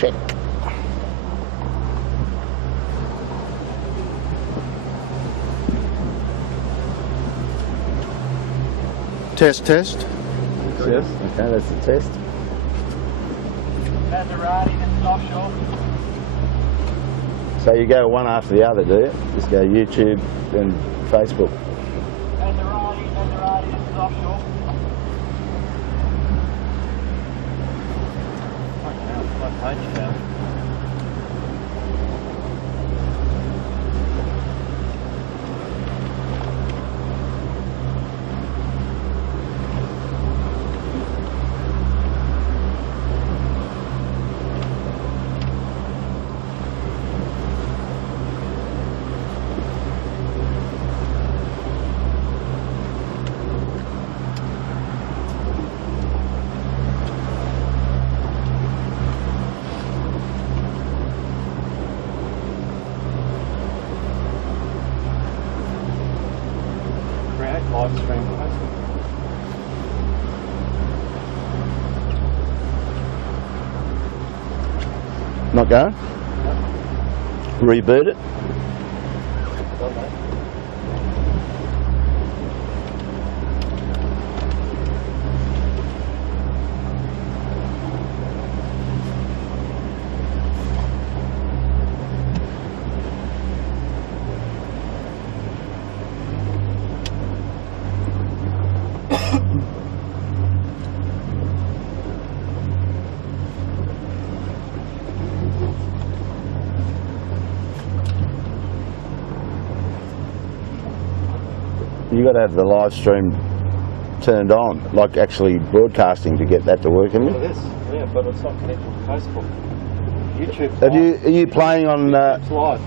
check. Test. Yes. Okay, that's the test. Maserati, that's offshore. So you go one after the other, do you? Just go YouTube and Facebook. Maserati, this is offshore. What page you have? Live stream Facebook. Not going? Reboot it. You got to have the live stream turned on, like actually broadcasting to get that to work, haven't you? It is, yeah, but it's not connected to Facebook. YouTube's Are live. you playing on? YouTube's live.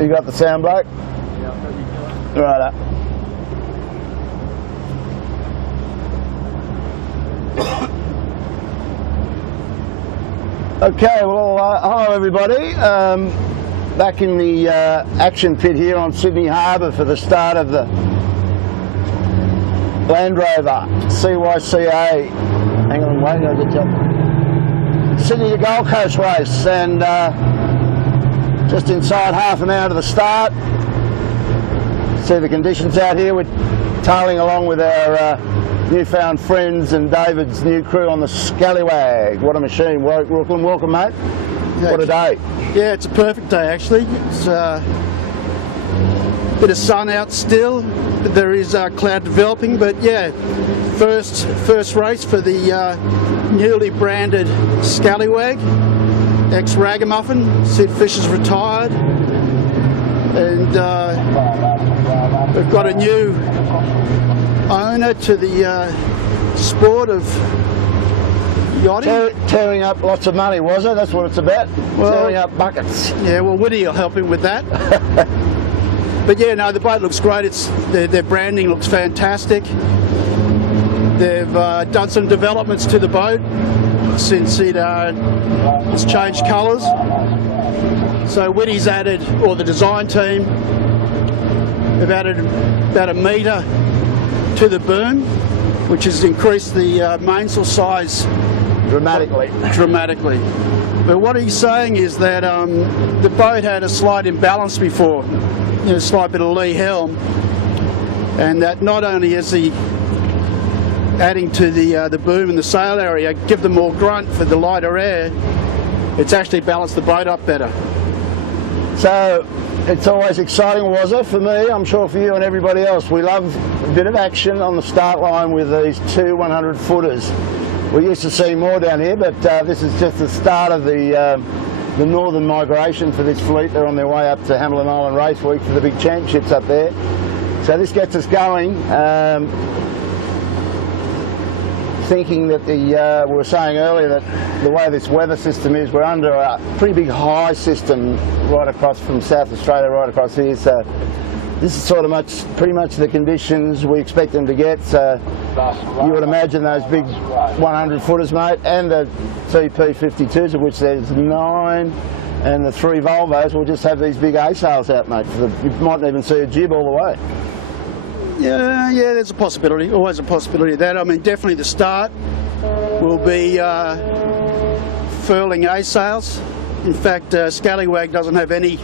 You got the sound, bloke? Yeah, I've got you, Killer. Right up. Okay, well, hello everybody. Back in the action pit here on Sydney Harbour for the start of the Land Rover CYCA. Hang on, wait, I'll get you. Sydney to Gold Coast race, and just inside half an hour to the start. See the conditions out here. We're tailing along with our newfound friends and David's new crew on the Scallywag. What a machine. Warwick Rooklyn, welcome mate. Yeah, What a day. Yeah, it's a perfect day actually. It's a bit of sun out still. There is cloud developing, but yeah, first race for the newly branded Scallywag, ex-Ragamuffin. Sid Fisher's retired, and we've got a new owner to the sport of yachting. Tearing up lots of money, was it? That's what it's about. Well, tearing up buckets. Yeah, well, Woody will help him with that. But yeah, no, the boat looks great. It's their branding looks fantastic. They've done some developments to the boat since it's changed colours. So Woody's added, or the design team, have added about 1 metre to the boom, which has increased the mainsail size Dramatically. But what he's saying is that the boat had a slight imbalance before, a slight bit of lee helm, and that not only is he adding to the boom and the sail area, give them more grunt for the lighter air, it's actually balanced the boat up better. So it's always exciting, was it? For me, I'm sure for you and everybody else. We love a bit of action on the start line with these two 100-footers. We used to see more down here, but this is just the start of the northern migration for this fleet. They're on their way up to Hamilton Island Race Week for the big championships up there. So this gets us going. Thinking that we were saying earlier that the way this weather system is, we're under a pretty big high system right across from South Australia, right across here. So this is sort of pretty much the conditions we expect them to get. So you would imagine those big 100-footers, mate, and the TP52s, of which there's 9, and the 3 Volvos will just have these big A-sails out, mate. You mightn't even see a jib all the way. Yeah, there's a possibility, always a possibility of that. I mean, definitely the start will be furling A-sails. In fact, Scallywag doesn't have any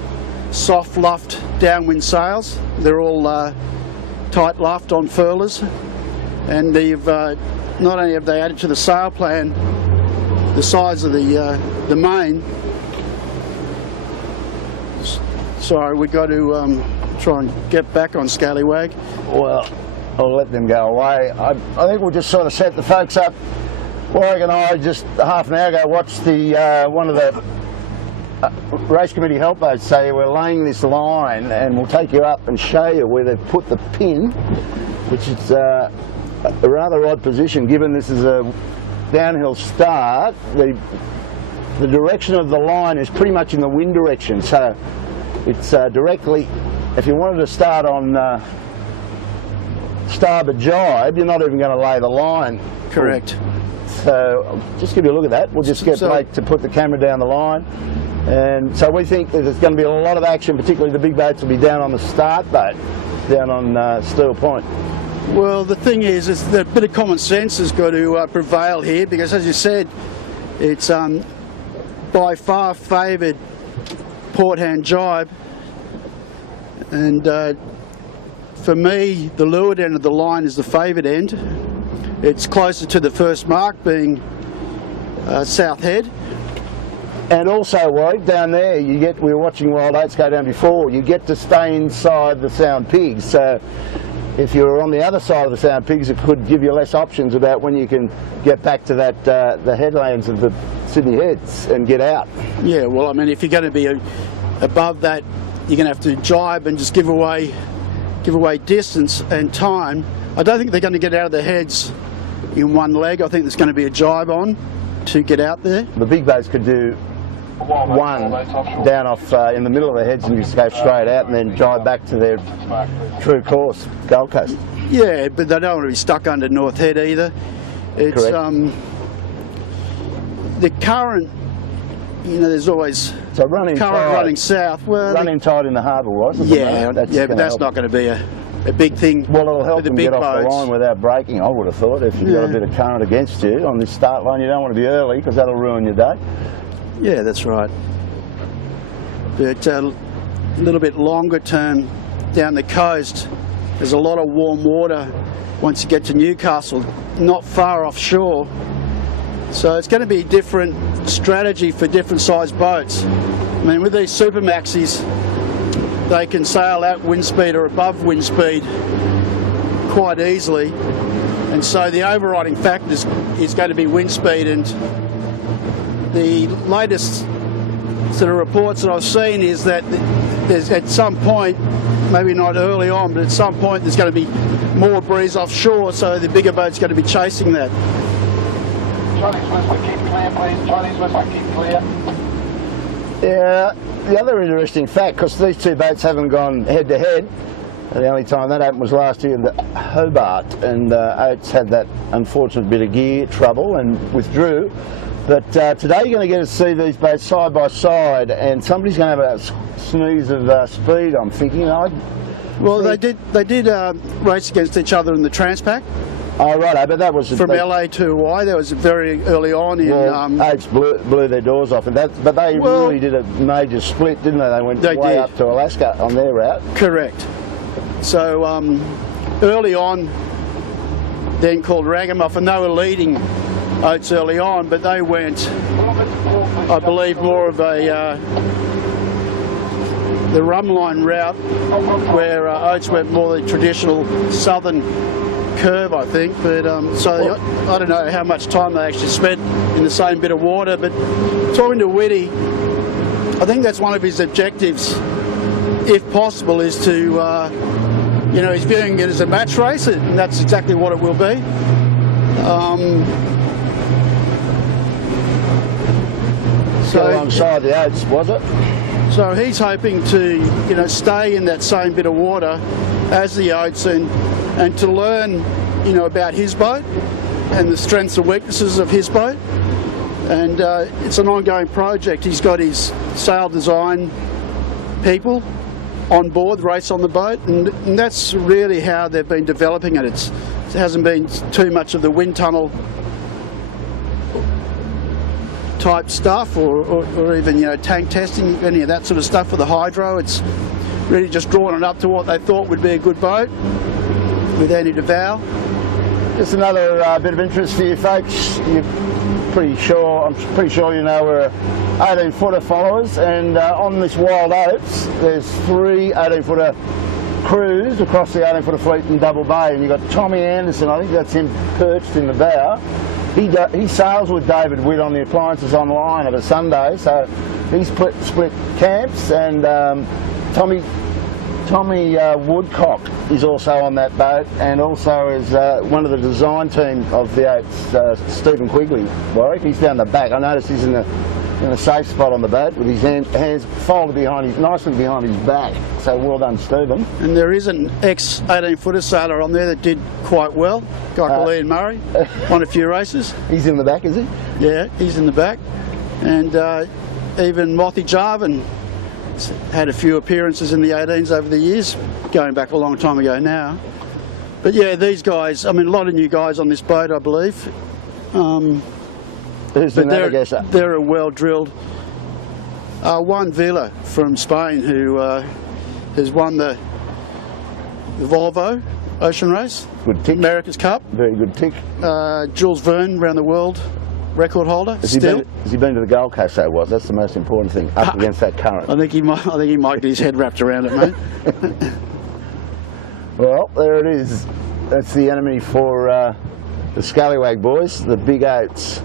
soft luffed downwind sails. They're all tight luffed on furlers. And they've not only have they added to the sail plan the size of the main. Sorry, we've got to try and get back on Scallywag. Well, I'll let them go away. I think we'll just sort of set the folks up. Warwick and I just half an hour ago watched the one of the race committee help boats say we're laying this line, and we'll take you up and show you where they've put the pin, which is a rather odd position given this is a downhill start. The direction of the line is pretty much in the wind direction, so it's directly, if you wanted to start on starboard jibe, you're not even going to lay the line. Correct. So just give you a look at that. We'll just get Blake to put the camera down the line. And so we think that there's going to be a lot of action, particularly the big boats will be down on the start boat, down on Steel Point. Well, the thing is that a bit of common sense has got to prevail here, because as you said, it's by far favoured port hand jibe, and for me the leeward end of the line is the favoured end. It's closer to the first mark, being South Head. And also, Warwick, down there, we were watching Wild Oats go down before, you get to stay inside the Sound Pigs. So if you were on the other side of the Sound Pigs, it could give you less options about when you can get back to that the headlands of the Sydney Heads and get out. Yeah, well, I mean, if you're going to be above that, you're going to have to jibe and just give away distance and time. I don't think they're going to get out of the heads in one leg. I think there's going to be a jibe on to get out there. The big boats could do one down off in the middle of the heads and just go straight out and then drive back to their true course, Gold Coast. Yeah, but they don't want to be stuck under North Head either. It's the current. You know, there's always so running current running south. Well, running tide in the harbour was. Yeah, but that's not going to be a big thing. Well, it'll help the them big get off the boats. line without breaking. I would have thought if you've got a bit of current against you on this start line, you don't want to be early because that'll ruin your day. Yeah, that's right. But a little bit longer term down the coast, there's a lot of warm water once you get to Newcastle, not far offshore. So it's going to be a different strategy for different sized boats. I mean, with these super maxis, they can sail at wind speed or above wind speed quite easily, and so the overriding factor is going to be wind speed. And the latest sort of reports that I've seen is that there's at some point, maybe not early on, but at some point there's going to be more breeze offshore, so the bigger boat's going to be chasing that. Chinese Westwood, keep clear, please. Chinese Westwood, keep clear. Yeah, the other interesting fact, because these two boats haven't gone head to head, the only time that happened was last year in the Hobart, and Oates had that unfortunate bit of gear trouble and withdrew. But today you're going to get to see these boats side by side, and somebody's going to have a sneeze of speed, I'm thinking. Well, they did race against each other in the Transpac. Oh, right, but that was from LA to Hawaii. That was very early on in. Oates blew their doors off, and but they really did a major split, didn't they? They went way up to Alaska on their route. Correct. So early on, then called Ragamuffin, they were leading Oates early on, but they went, I believe, more of a the Rumline route, where Oates went more the traditional southern curve, I think. But so I don't know how much time they actually spent in the same bit of water. But talking to Whitty, I think that's one of his objectives, if possible, is to he's viewing it as a match race, and that's exactly what it will be. So alongside the Oates, was it? So he's hoping to, stay in that same bit of water as the Oates and to learn, about his boat and the strengths and weaknesses of his boat. And it's an ongoing project. He's got his sail design people on board, race on the boat, and that's really how they've been developing it. It hasn't been too much of the wind tunnel type stuff or even tank testing, any of that sort of stuff for the hydro. It's really just drawing it up to what they thought would be a good boat with Andy DeVal. Just another bit of interest for you folks. I'm pretty sure we're 18-footer followers, and on this Wild Oats there's 3 18-footer crews across the 18-footer fleet in Double Bay, and you've got Tommy Anderson, I think that's him perched in the bow. He sails with David Witt on the Appliances Online of a Sunday, so he split camps, and Tommy Woodcock is also on that boat, and also is one of the design team of the Oates, Stephen Quigley, Warwick. He's down the back. I noticed he's in a safe spot on the boat with his hands folded nicely behind his back. So well done, Stephen. And there is an ex-18-footer sailor on there that did quite well, a guy called Ian Murray, won a few races. He's in the back, is he? Yeah, he's in the back. And even Mothy Jarvin had a few appearances in the 18s over the years, going back a long time ago now. But yeah, these guys, a lot of new guys on this boat, I believe. Who's the navigator? They're a well-drilled Juan Vila from Spain, who has won the Volvo Ocean Race, good tick. America's Cup. Very good tick. Jules Verne, around the world record holder. Has he been to the Gold Coast? So was that's the most important thing. Up against that current. I think he might get his head wrapped around it, mate. Well, there it is. That's the enemy for the Scallywag boys, the Big Oats.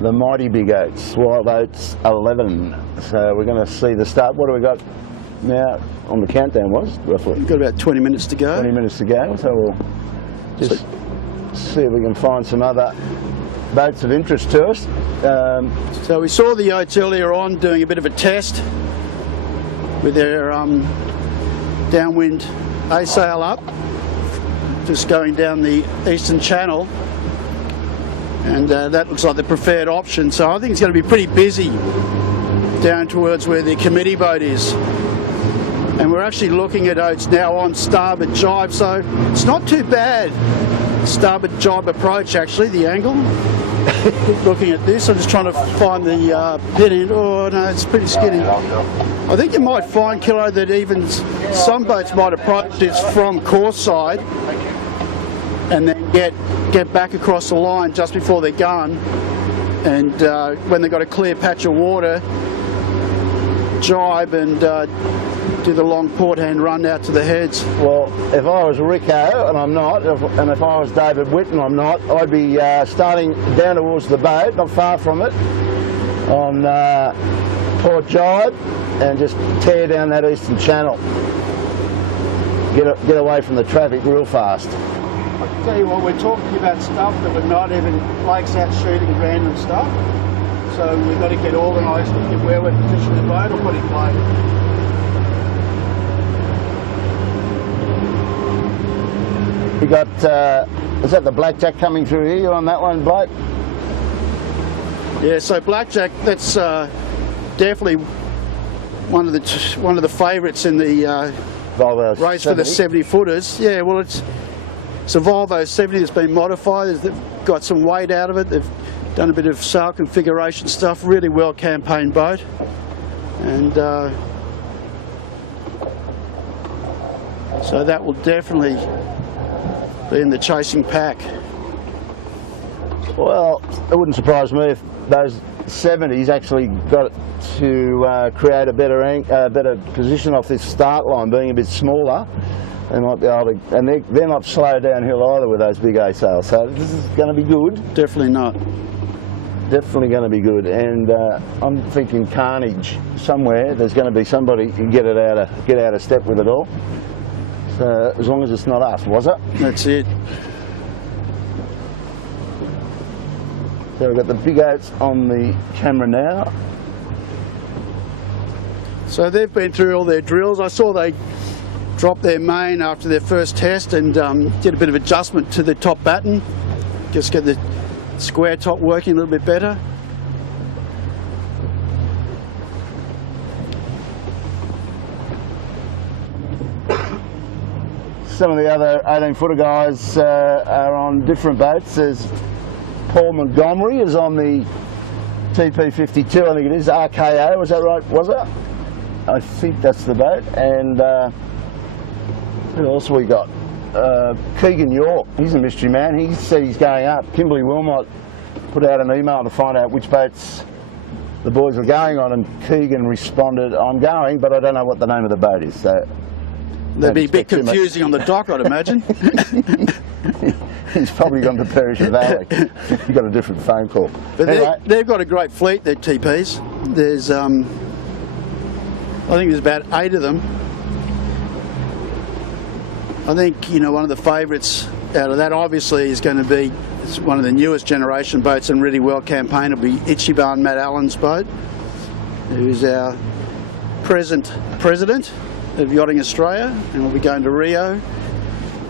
The mighty Big Oats, Wild Oats 11. So we're going to see the start. What do we got now on the countdown was, roughly? We've got about 20 minutes to go. 20 minutes to go, so we'll just see if we can find some other boats of interest to us. So we saw the yachts earlier on doing a bit of a test with their downwind A-sail up, just going down the eastern channel, and that looks like the preferred option. So I think it's going to be pretty busy down towards where the committee boat is. And we're actually looking at oats now on starboard jibe, so it's not too bad. Starboard jibe approach, actually, the angle. Looking at this, I'm just trying to find the pin in. Oh no, it's pretty skinny. I think you might find, Kilo, that even some boats might approach this from course side and then get back across the line just before they're going. And when they've got a clear patch of water, jibe and do the long port hand run out to the heads. Well, if I was Rico, and I'm not, and if I was David Witt, and I'm not, I'd be starting down towards the boat, not far from it, on port jibe, and just tear down that eastern channel. Get away from the traffic real fast. I can tell you what, we're talking about stuff that we're not even, Blake's out shooting random stuff. So we've got to get organised with where we're positioning the boat or what it play. You got, is that the blackjack coming through here? You on that one, Blake? Yeah, so blackjack, that's definitely one of the favourites in the Volvo race 70. for the 70 footers. Yeah, well it's a Volvo 70 that's been modified. They've got some weight out of it. They've done a bit of sail configuration stuff. Really well campaigned boat, and so that will definitely be in the chasing pack. Well, it wouldn't surprise me if those 70s actually got to create a better position off this start line, being a bit smaller. They might be able to, and they're not slow downhill either with those big A-sails. So this is going to be good. Definitely not. Definitely going to be good. And I'm thinking carnage somewhere. There's going to be somebody who can get out of step with it all. So as long as it's not us, was it? That's it. So we've got the big oats on the camera now. So they've been through all their drills. I saw they dropped their main after their first test and did a bit of adjustment to the top batten. Just get the square top working a little bit better. Some of the other 18-footer guys are on different boats. There's Paul Montgomery is on the TP52, I think it is, RKO, was that right, was it? I think that's the boat. And who else we got? Keegan York, he's a mystery man. He said he's going up. Kimberly Wilmot put out an email to find out which boats the boys are going on, and Keegan responded, I'm going, but I don't know what the name of the boat is. So they'd be a bit confusing on the dock, I'd imagine. He's probably gone to Perisher Valley. He got a different phone call. But anyway, they've got a great fleet, their TPs. There's, I think there's about 8 of them. I think, you know, one of the favourites out of that obviously is going to be, it's one of the newest generation boats and really well campaigned. It'll be Ichiban Matt Allen's boat, who's our present president of Yachting Australia, and we'll be going to Rio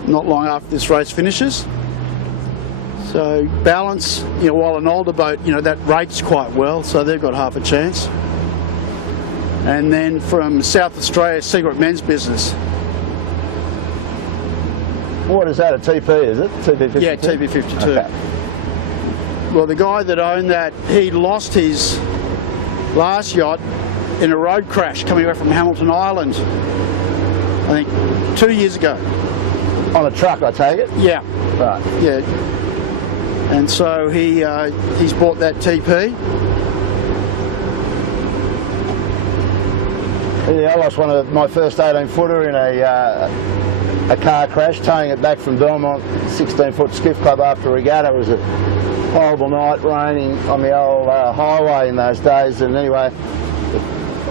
not long after this race finishes. So balance, you know, while an older boat, you know, that rates quite well, so they've got half a chance. And then from South Australia, Secret Men's Business. what is that, a TP, is it? TP52? Yeah, TP52. Okay. Well, the guy that owned that, he lost his last yacht in a road crash coming back from Hamilton Island, I think 2 years ago. On a truck, I take it? Yeah. Right. Yeah. And so he's bought that TP. Yeah, I lost one of my first 18-footer in a car crash, towing it back from Belmont 16-foot skiff club after a regatta. It was a horrible night, raining on the old highway in those days, and anyway,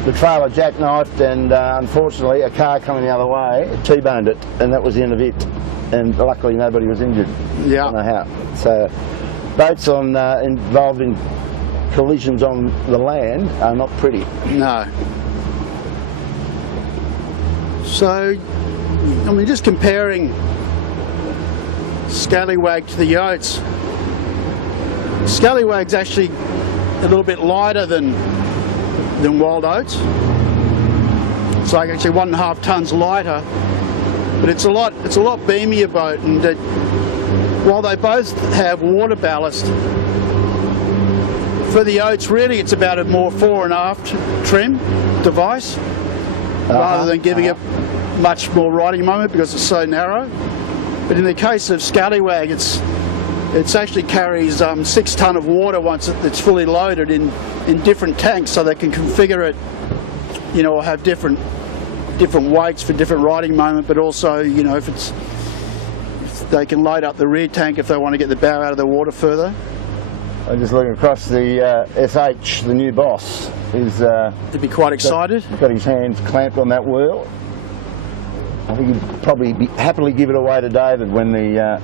the trailer jackknifed, and unfortunately a car coming the other way T-boned it, and that was the end of it. And luckily nobody was injured. Yeah. I don't know how. So boats on involved in collisions on the land are not pretty. No. So, I mean, just comparing Scallywag to the Yotes, Scallywag's actually a little bit lighter than Wild Oats. It's like actually 1.5 tons lighter, but it's a lot beamier boat, and while they both have water ballast, for the Oats really it's about a more fore and aft trim device, rather than giving it much more riding moment because it's so narrow. But in the case of Scallywag, it actually carries 6 tonne of water once it's fully loaded in different tanks, so they can configure it, you know, or have different weights for different riding moment, but also, you know, if they can load up the rear tank if they want to get the bow out of the water further. I'm just looking across the SH, the new boss, is He'd be quite excited. got his hands clamped on that wheel. I think he'd probably happily give it away to David when the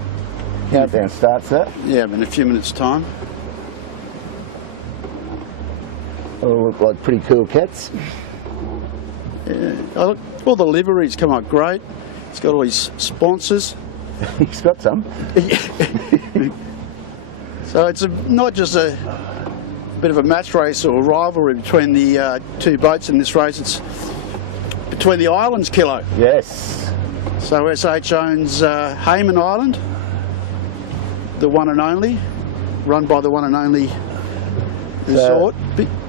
countdown starts that. Yeah, in a few minutes' time. All look like pretty cool cats. Yeah. Oh, look, all the liveries come out great. It's got all his sponsors. He's got some. So it's not just a bit of a match race or rivalry between the two boats in this race, it's between the islands, Kilo. Yes. So SH owns Hayman Island, the one and only, run by the one and only resort.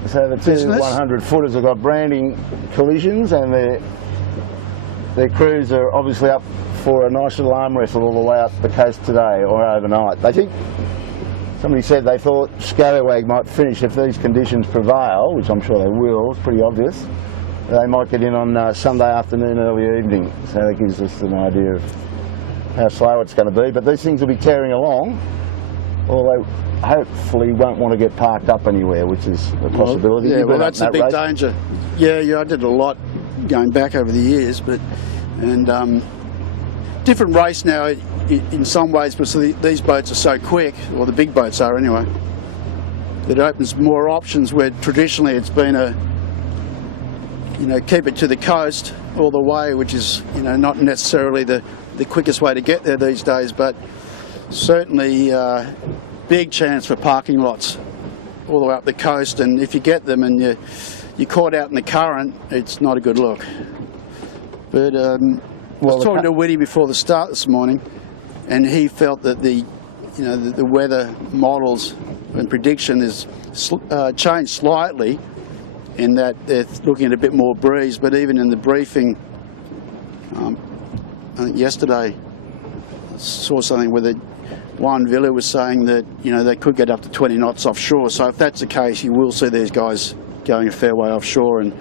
So the two business. 100-footers have got branding collisions, and their crews are obviously up for a nice little arm wrestle all the way up the coast today or overnight. They think, somebody said they thought Scallywag might finish if these conditions prevail, which I'm sure they will, it's pretty obvious. They might get in on Sunday afternoon, early evening, so that gives us an idea of how slow it's going to be. But these things will be tearing along, although hopefully won't want to get parked up anywhere, which is a possibility. Yeah, well, that's a big race. danger. Yeah, I did a lot going back over the years, and different race now in some ways, because these boats are so quick, or the big boats are anyway, that opens more options where traditionally it's been keep it to the coast all the way, which is, not necessarily the quickest way to get there these days, but certainly big chance for parking lots all the way up the coast, and if you get them and you're caught out in the current, it's not a good look. But I was talking to Whitty before the start this morning, and he felt that the weather models and prediction is changed slightly, in that they're looking at a bit more breeze. But even in the briefing, I think yesterday, I saw something where Juan Villa was saying that they could get up to 20 knots offshore. So if that's the case, you will see these guys going a fair way offshore and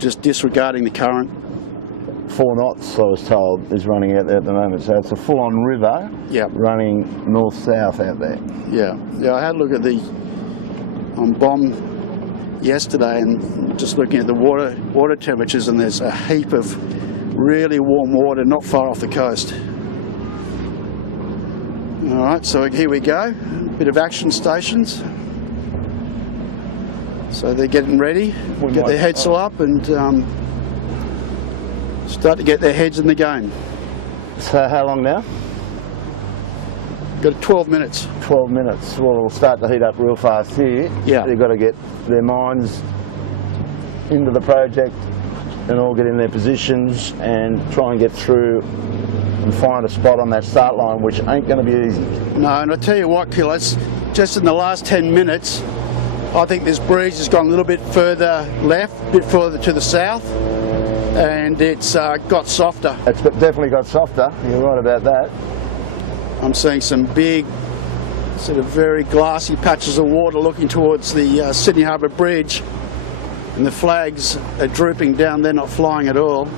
just disregarding the current. 4 knots, I was told, is running out there at the moment. So it's a full-on river running north-south out there. Yeah, I had a look at the bomb yesterday and just looking at the water temperatures, and there's a heap of really warm water not far off the coast. All right, so here we go. A bit of action stations. So they're getting ready, get their heads up and start to get their heads in the game. So how long now? Got 12 minutes. 12 minutes. Well, it'll start to heat up real fast here. Yeah. They've got to get their minds into the project and all get in their positions and try and get through and find a spot on that start line, which ain't going to be easy. No, and I tell you what, Killis, just in the last 10 minutes, I think this breeze has gone a little bit further left, a bit further to the south, and it's got softer. It's definitely got softer. You're right about that. I'm seeing some big, sort of very glassy patches of water looking towards the Sydney Harbour Bridge, and the flags are drooping down. They're not flying at all.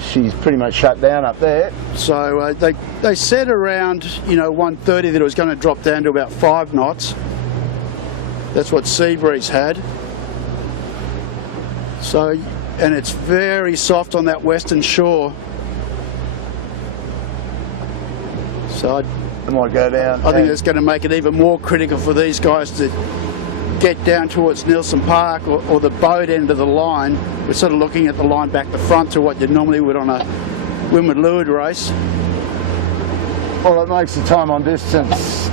She's pretty much shut down up there. So they said around 1:30 that it was going to drop down to about 5 knots. That's what Seabreeze had. So, and it's very soft on that western shore. So It might go down. I think it's going to make it even more critical for these guys to get down towards Nielsen Park or the boat end of the line. We're sort of looking at the line back to front to what you normally would on a windward leeward race. Well, it makes the time on distance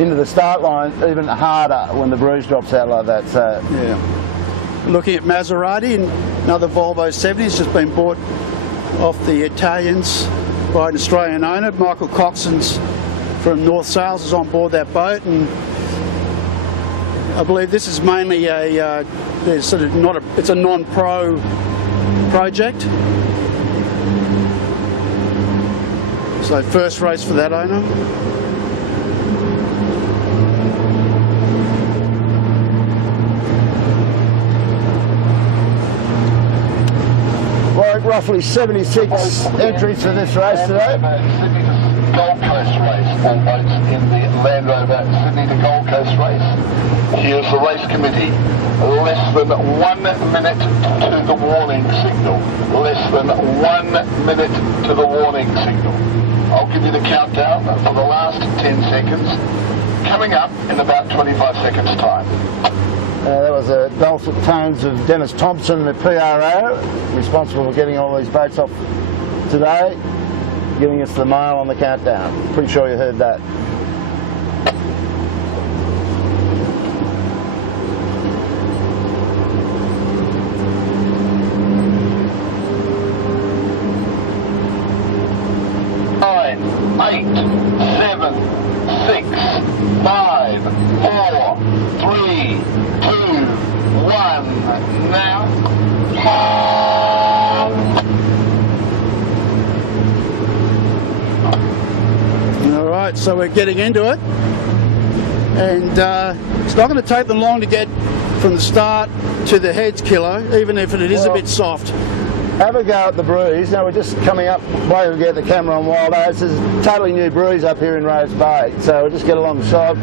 into the start line even harder when the breeze drops out like that. So yeah. Looking at Maserati, and another Volvo 70 has just been bought off the Italians by an Australian owner. Michael Coxon's from North Sales is on board that boat, and I believe this is mainly a there's sort of not a, it's a non-pro project. So first race for that owner. well, roughly 76 entries for this race today. Sydney to Gold Coast race. All boats in the Land Rover Sydney to Gold Coast race. Here's the race committee. Less than 1 minute to the warning signal. Less than 1 minute to the warning signal. I'll give you the countdown for the last 10 seconds. Coming up in about 25 seconds time. That was the dulcet tones of Dennis Thompson, the PRO, responsible for getting all these boats off today, giving us the mail on the countdown. Pretty sure you heard that. Eight, 7, 6, 5, 4, 3, 2, 1. Now. All right, so we're getting into it, and it's not going to take them long to get from the start to the heads, Kilo, even if it is a bit soft. Have a go at the breeze. Now we're just coming up, waiting to get the camera on Wild Oats. There's a totally new breeze up here in Rose Bay, so we'll just get alongside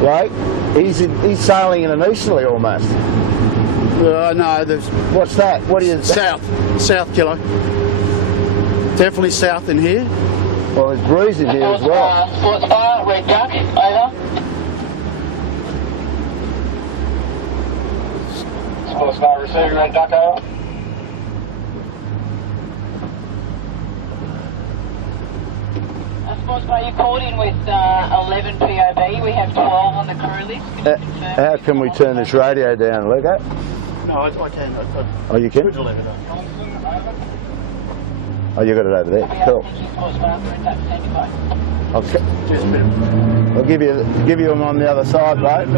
Blake. He's sailing in an easterly almost. No, there's What's that? What is south Kilo. Definitely south in here. Well, there's breeze in here as well. Sports bar, Red Duck, over. Sports bar, receiving Red Duck, over. Sports bar, you called in with 11 POB. We have 12 on the crew list. Can you confirm? How can we turn this radio down, Luca? No, I can. Oh, you can? Oh, you got it over there. Cool. Thank you, Sports bar. Red Duck, stand by. Okay. I'll give you them on the other side, mate.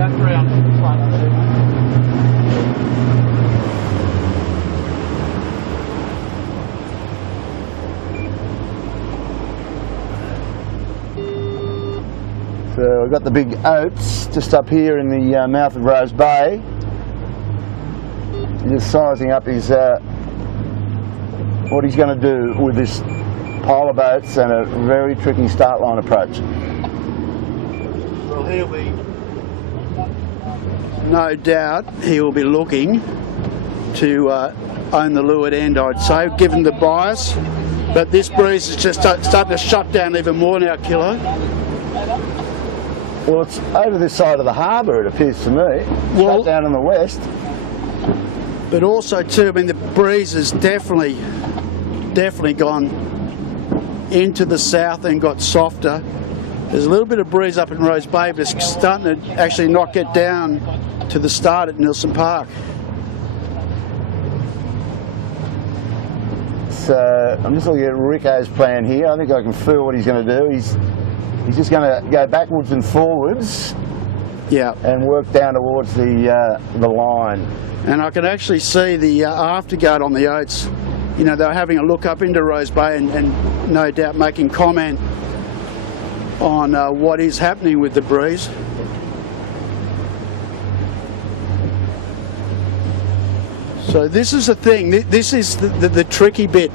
So we've got the big oats just up here in the mouth of Rose Bay. Just sizing up his what he's going to do with this pile of boats and a very tricky start line approach. Well, he'll be, no doubt, he will be looking to own the leeward end, I'd say, given the bias. But this breeze is just starting to shut down even more now, Kilo. Well, it's over this side of the harbour, it appears to me. Well, shut down in the west. But also too, I mean, the breeze has definitely gone into the south and got softer. There's a little bit of breeze up in Rose Bay, but it's starting to actually not get down to the start at Nielsen Park. So I'm just looking at Rico's plan here. I think I can feel what he's going to do. He's just going to go backwards and forwards, Yeah, and work down towards the line. and I can actually see the afterguard on the oats. You know, they're having a look up into Rose Bay and no doubt making comment on what is happening with the breeze. So this is the thing. This is the tricky bit.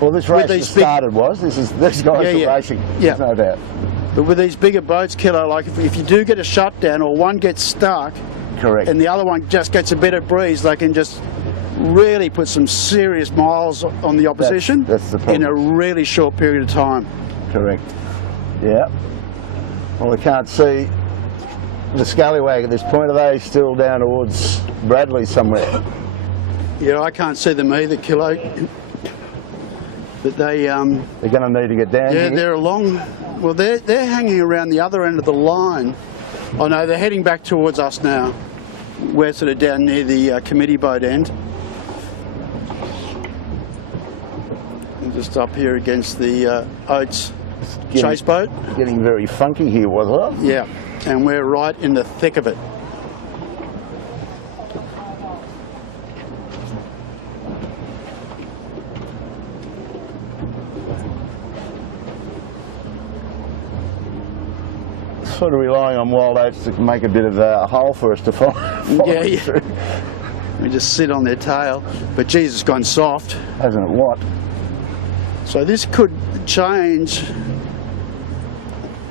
Well, this race these just started these guys are racing. Yeah. There's no doubt. But with these bigger boats, Kilo, like if you do get a shutdown or one gets stuck Correct. and the other one just gets a better breeze, they can just really put some serious miles on the opposition That's the problem. in a really short period of time. Correct. Yeah. Well, we can't see the scallywag at this point. Are they still down towards Bradley somewhere? Yeah, I can't see them either, Kilo. But they They're going to need to get down yeah, here. they're along. Well, they're hanging around the other end of the line. Oh no, they're heading back towards us now. We're sort of down near the committee boat end. And just up here against the Oates chase boat. Getting very funky here, was it? Yeah, and we're right in the thick of it. Sort of relying on wild oats to make a bit of a hole for us to follow Yeah. through. We just sit on their tail. But geez, it's gone soft. Hasn't it what? So this could change.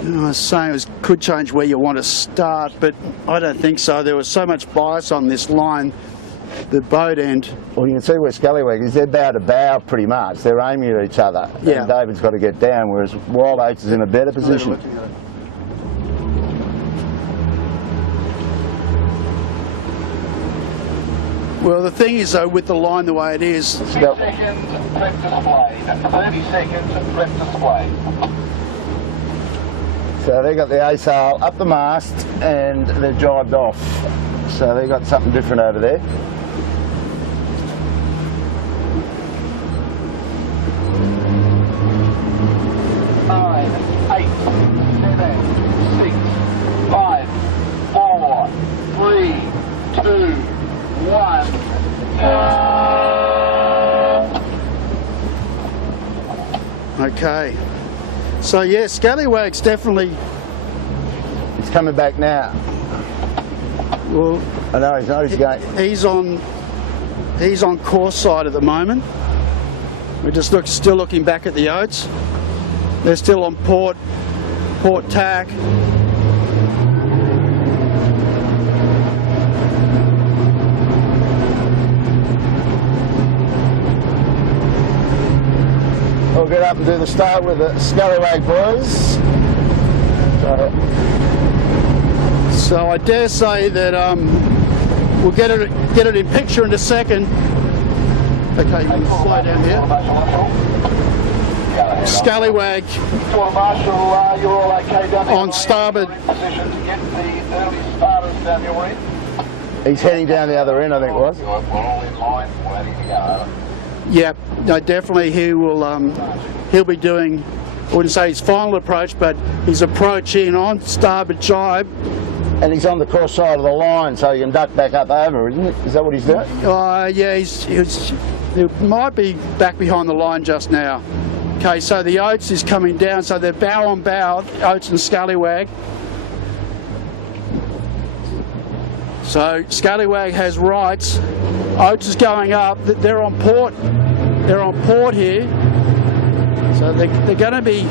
I was saying it could change where you want to start, but I don't think so. There was so much bias on this line, the boat end. Well, you can see where scallywag is. They're bow to bow pretty much. They're aiming at each other. Yeah. And David's got to get down, whereas wild oats is in a better position. Well, the thing is, though, with the line the way it is, 6 seconds, prep displayed. 30 seconds, prep displayed. So they got the A sail up the mast and they're jibed off. So they got something different over there. Nine, 8, 7, 6, 5, 4, 3, 2, 1. okay. So yeah, scallywag's definitely. He's coming back now. Well, I know he's not. He's going. he's on course side at the moment. We're just still looking back at the Oates. They're still on port tack. We'll get up and do the start with the scallywag boys. So I dare say that we'll get it in picture in a second. Okay, you can slow down here. Scallywag Marshal, you're all okay down there? on starboard. Position to get the early starters down your end. He's heading down the other end, I think it was. We're all in line, ready to go. Yeah, no, definitely he'll be doing, I wouldn't say his final approach, but his approach in on starboard jibe. And he's on the cross side of the line, so he can duck back up over, isn't it? Is that what he's doing? Yeah, he might be back behind the line just now. Okay, so the Oates is coming down, so they're bow on bow, Oates and Scallywag. So Scallywag has rights. Oates is going up. They're on port. They're on port here. So they're going to be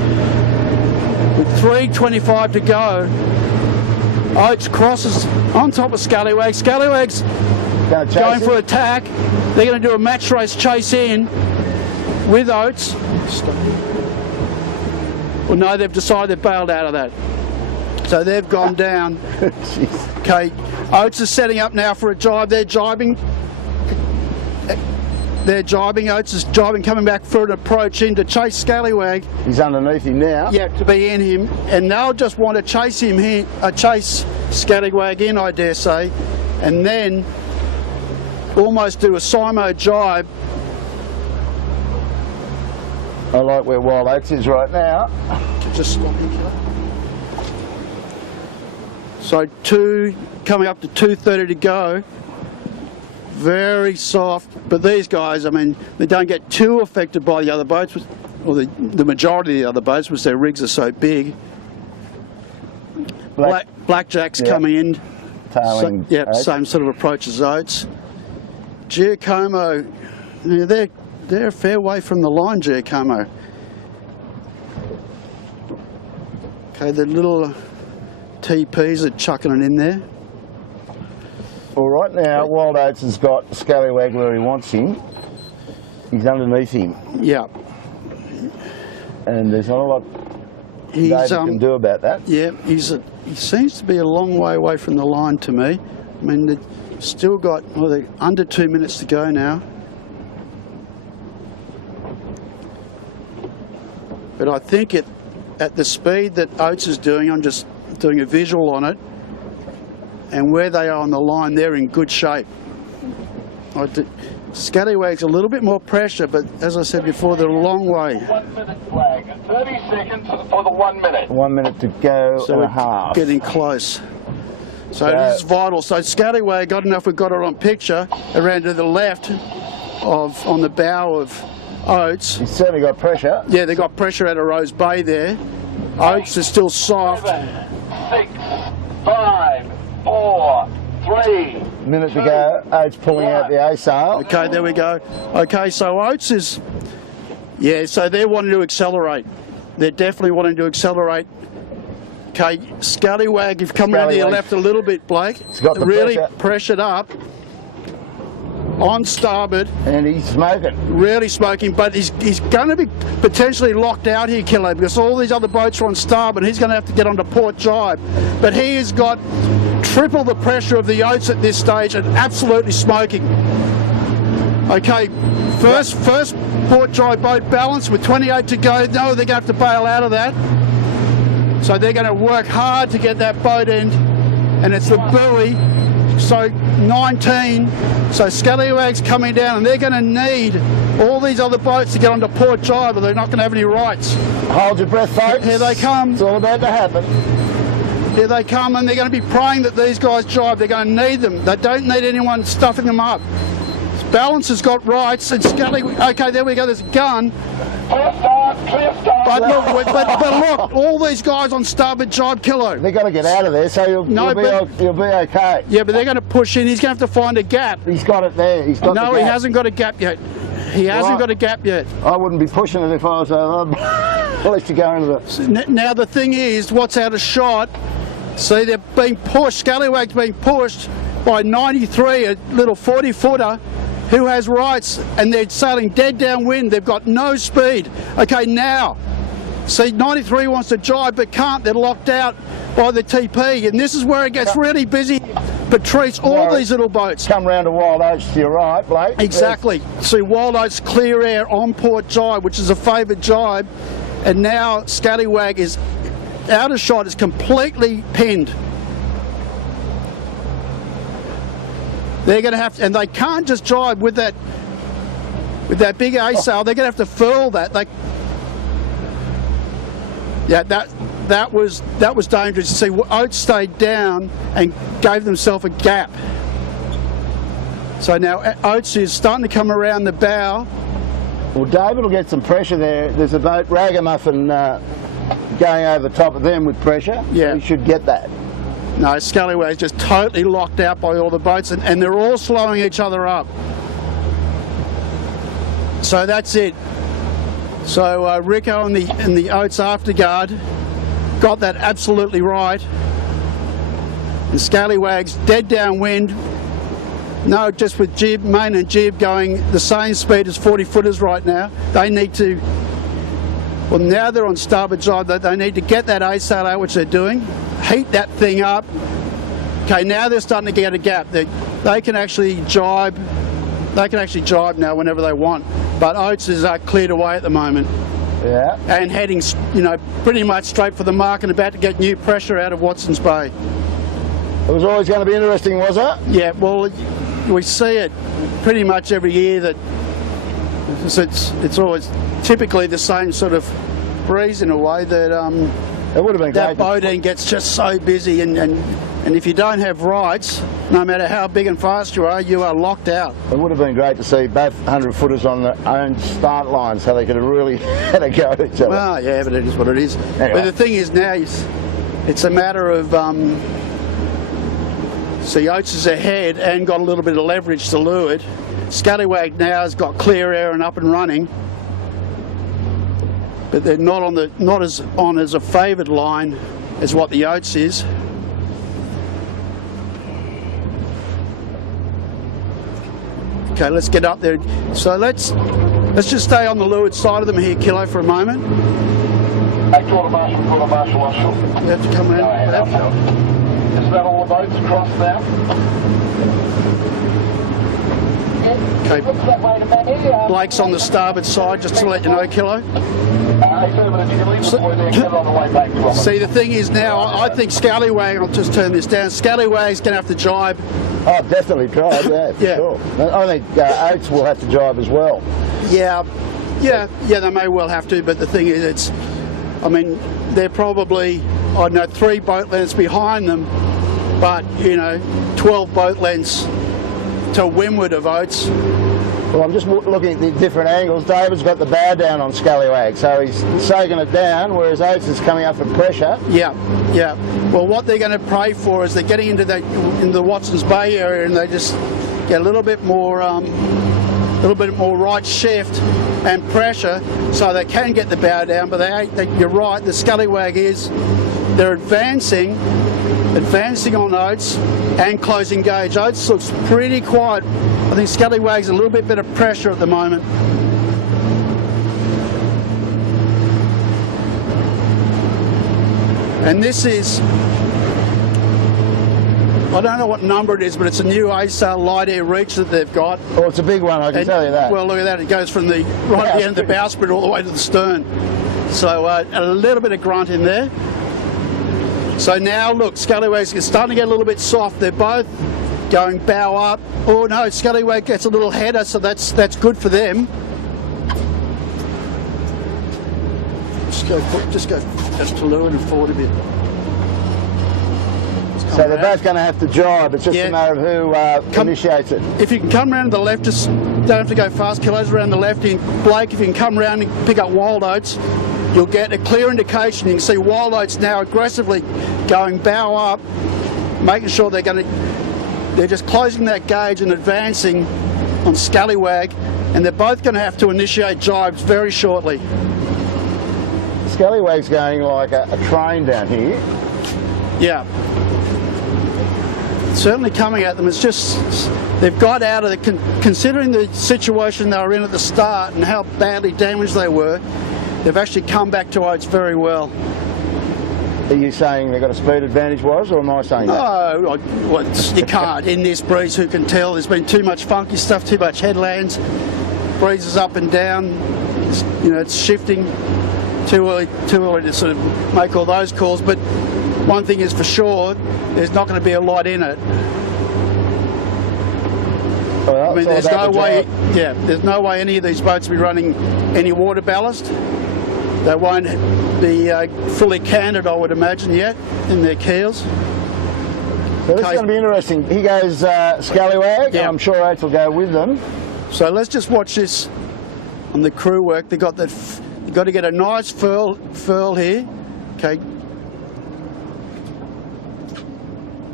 with 3:25 to go. Oates crosses on top of Scallywag. Scallywag's going for attack. They're going to do a match race chase in with Oates. Well, no, they've decided they've bailed out of that. So they've gone down. Okay, Oates is setting up now for a jibe. They're jibing. Oates is jibing, coming back for an approach in to chase Scallywag. He's underneath him now. Yeah, to be in him. And they'll just want to chase him here, chase Scallywag in, I dare say, and then almost do a simo jibe. I like where Wild Oats is right now. Just stop here. So coming up to 2:30 to go. Very soft, but these guys, I mean, they don't get too affected by the other boats, or the majority of the other boats, because their rigs are so big. Blackjack's coming in. Tailing. So, yeah, same sort of approach as Oates. Giacomo, yeah, they're a fair way from the line, Giacomo. Okay, the little TPs are chucking it in there. Well, right now, Wild Oats has got Scallywag where he wants him. He's underneath him. Yeah. And there's not a lot he's David can do about that. Yeah, he seems to be a long way away from the line to me. I mean, they've still got they're under 2 minutes to go now. But I think at the speed that Oates is doing, I'm just doing a visual on it, and where they are on the line, they're in good shape. Scallywag's a little bit more pressure, but as I said before, they're a long way. 1 minute flag, 30 seconds for the 1 minute. 1 minute to go So and a we're half. getting close. So this is vital. So Scallywag, I don't know if we've got it on picture, around to the left on the bow of Oates. He's certainly got pressure. Yeah, they got pressure out of Rose Bay there. Oates is still soft. 7, 6, 5, 4, 3. Minute to go. Oates pulling out the A sail. Okay, there we go. Okay, so Oates is, yeah, so they're wanting to accelerate. They're definitely wanting to accelerate. Okay, Scallywag, you've come around to your left a little bit, Blake. He's got the really pressure. pressured up on starboard. And he's smoking. Really smoking, but he's going to be potentially locked out here, Killick, because all these other boats are on starboard. He's going to have to get onto port jibe. But he has got triple the pressure of the Oates at this stage and absolutely smoking. Okay, first port jibe boat balance with 28 to go. No, they're going to have to bail out of that. So they're going to work hard to get that boat end, and it's the buoy. So 19, so Scallywag's coming down, and they're going to need all these other boats to get onto port jibe, or they're not going to have any rights. Hold your breath, folks. Here they come. It's all about to happen. Here they come, and they're going to be praying that these guys jibe. They're going to need them. They don't need anyone stuffing them up. Balance has got rights, and Scallywag. Okay, there we go. There's a gun. Clear start, clear start. But look, but look, all these guys on starboard jibe, Killo. They've got to get out of there, so you'll be okay. Yeah, but they're going to push in. He's going to have to find a gap. He's got it there. He's got the No, gap. he hasn't got a gap yet. He hasn't Right. got a gap yet. I wouldn't be pushing it if I was I'll let you go into the... Now the thing is, what's out of shot? See, they're being pushed. Scallywag's being pushed by 93, a little 40-footer. Who has rights, and they're sailing dead downwind. They've got no speed. Okay, now, see, 93 wants to jibe but can't. They're locked out by the TP, and this is where it gets really busy. Patrice, all these little boats. Come round to Wild Oats to your right, Blake. Exactly. See, Wild Oats clear air on port jibe, which is a favoured jibe, and now Scallywag is out of shot, is completely pinned. They're going to have to, and they can't just jibe with that big A sail. They're going to have to furl that. That was dangerous. You see, Oates stayed down and gave themselves a gap. So now Oates is starting to come around the bow. Well, David will get some pressure there. There's a boat, Ragamuffin, going over the top of them with pressure. Yeah. So he should get that. No, Scallywag's just totally locked out by all the boats, and they're all slowing each other up. So that's it. So Rico and the Oates afterguard got that absolutely right. And Scallywag's dead downwind. No, just with jib, main and jib going the same speed as 40-footers right now. They need to, well, now they're on starboard side, they need to get that A sail out, which they're doing. Heat that thing up. Okay, now they're starting to get a gap. They can actually jibe. They can actually jibe now whenever they want. But Oates is cleared away at the moment. Yeah. And heading, pretty much straight for the mark and about to get new pressure out of Watson's Bay. It was always going to be interesting, was it? Yeah, well, we see it pretty much every year that it's always typically the same sort of breeze in a way that It would have been that great. boat end gets just so busy, and if you don't have rights, no matter how big and fast you are locked out. It would have been great to see both 100-footers on their own start line so they could have really had a go at each other. Well, yeah, but it is what it is. Anyway. But the thing is now, it's a matter of see, Oates is ahead and got a little bit of leverage to leeward. Scallywag now has got clear air and up and running, but they're not as a favoured line as what the Oates is. Okay, let's get up there. So let's just stay on the leeward side of them here, Kilo, for a moment. Hey, quarter marshal offshore. You have to come around left. Is that all the boats across now? Okay. Blake's on the starboard side, just to let you know, Kilo. See, the thing is now, I think Scallywag, I'll just turn this down, Scallywag's going to have to jibe. Oh, definitely drive, yeah, for Yeah. sure. I think Oates will have to drive as well. Yeah, they may well have to, but the thing is, they're probably, I don't know, 3 boat lengths behind them, but, 12 boat lengths to windward of Oates. Well, I'm just looking at the different angles. David's got the bow down on Scallywag, so he's soaking it down, whereas Oates is coming up for pressure. Yeah. Well, what they're going to pray for is they're getting into the Watson's Bay area, and they just get a little bit more right shift and pressure, so they can get the bow down. But you're right. The Scallywag they're advancing on Oates and closing gauge. Oates looks pretty quiet. I think Scallywag's a little bit better pressure at the moment. And this is, I don't know what number it is, but it's a new A-sail light air reach that they've got. Oh, it's a big one, I can tell you that. Well, look at that. It goes from the right at the end of the bowsprit all the way to the stern. So a little bit of grunt in there. So now, look, Scallywag's starting to get a little bit soft. They're both going bow up. Oh no, Scallywag gets a little header, so that's good for them. Just to leeward and forward a bit. So they're both going to have to jibe. It's just a matter of who initiates it. If you can come around to the left, just don't have to go fast. Kilos around the left. Blake, if you can come around and pick up Wild Oats, you'll get a clear indication. You can see Wild Oats now aggressively going bow up, making sure they're just closing that gauge and advancing on Scallywag, and they're both going to have to initiate jibes very shortly. Scallywag's going like a train down here. Yeah. Certainly coming at them. It's just they've got out of considering the situation they were in at the start and how badly damaged they were, they've actually come back to Oates very well. Are you saying they've got a speed advantage, or am I saying that? No, you can't. In this breeze, who can tell? There's been too much funky stuff, too much headlands, breezes up and down, it's shifting. Too early to sort of make all those calls, but one thing is for sure, there's not going to be a light in it. Well, there's no way. Yeah, there's no way any of these boats will be running any water ballast. They won't be fully canted, I would imagine, yet in their keels. So this is going to be interesting. He goes Scallywag, and I'm sure Oates will go with them. So let's just watch this on the crew work. They've got that. You've got to get a nice furl here. Okay.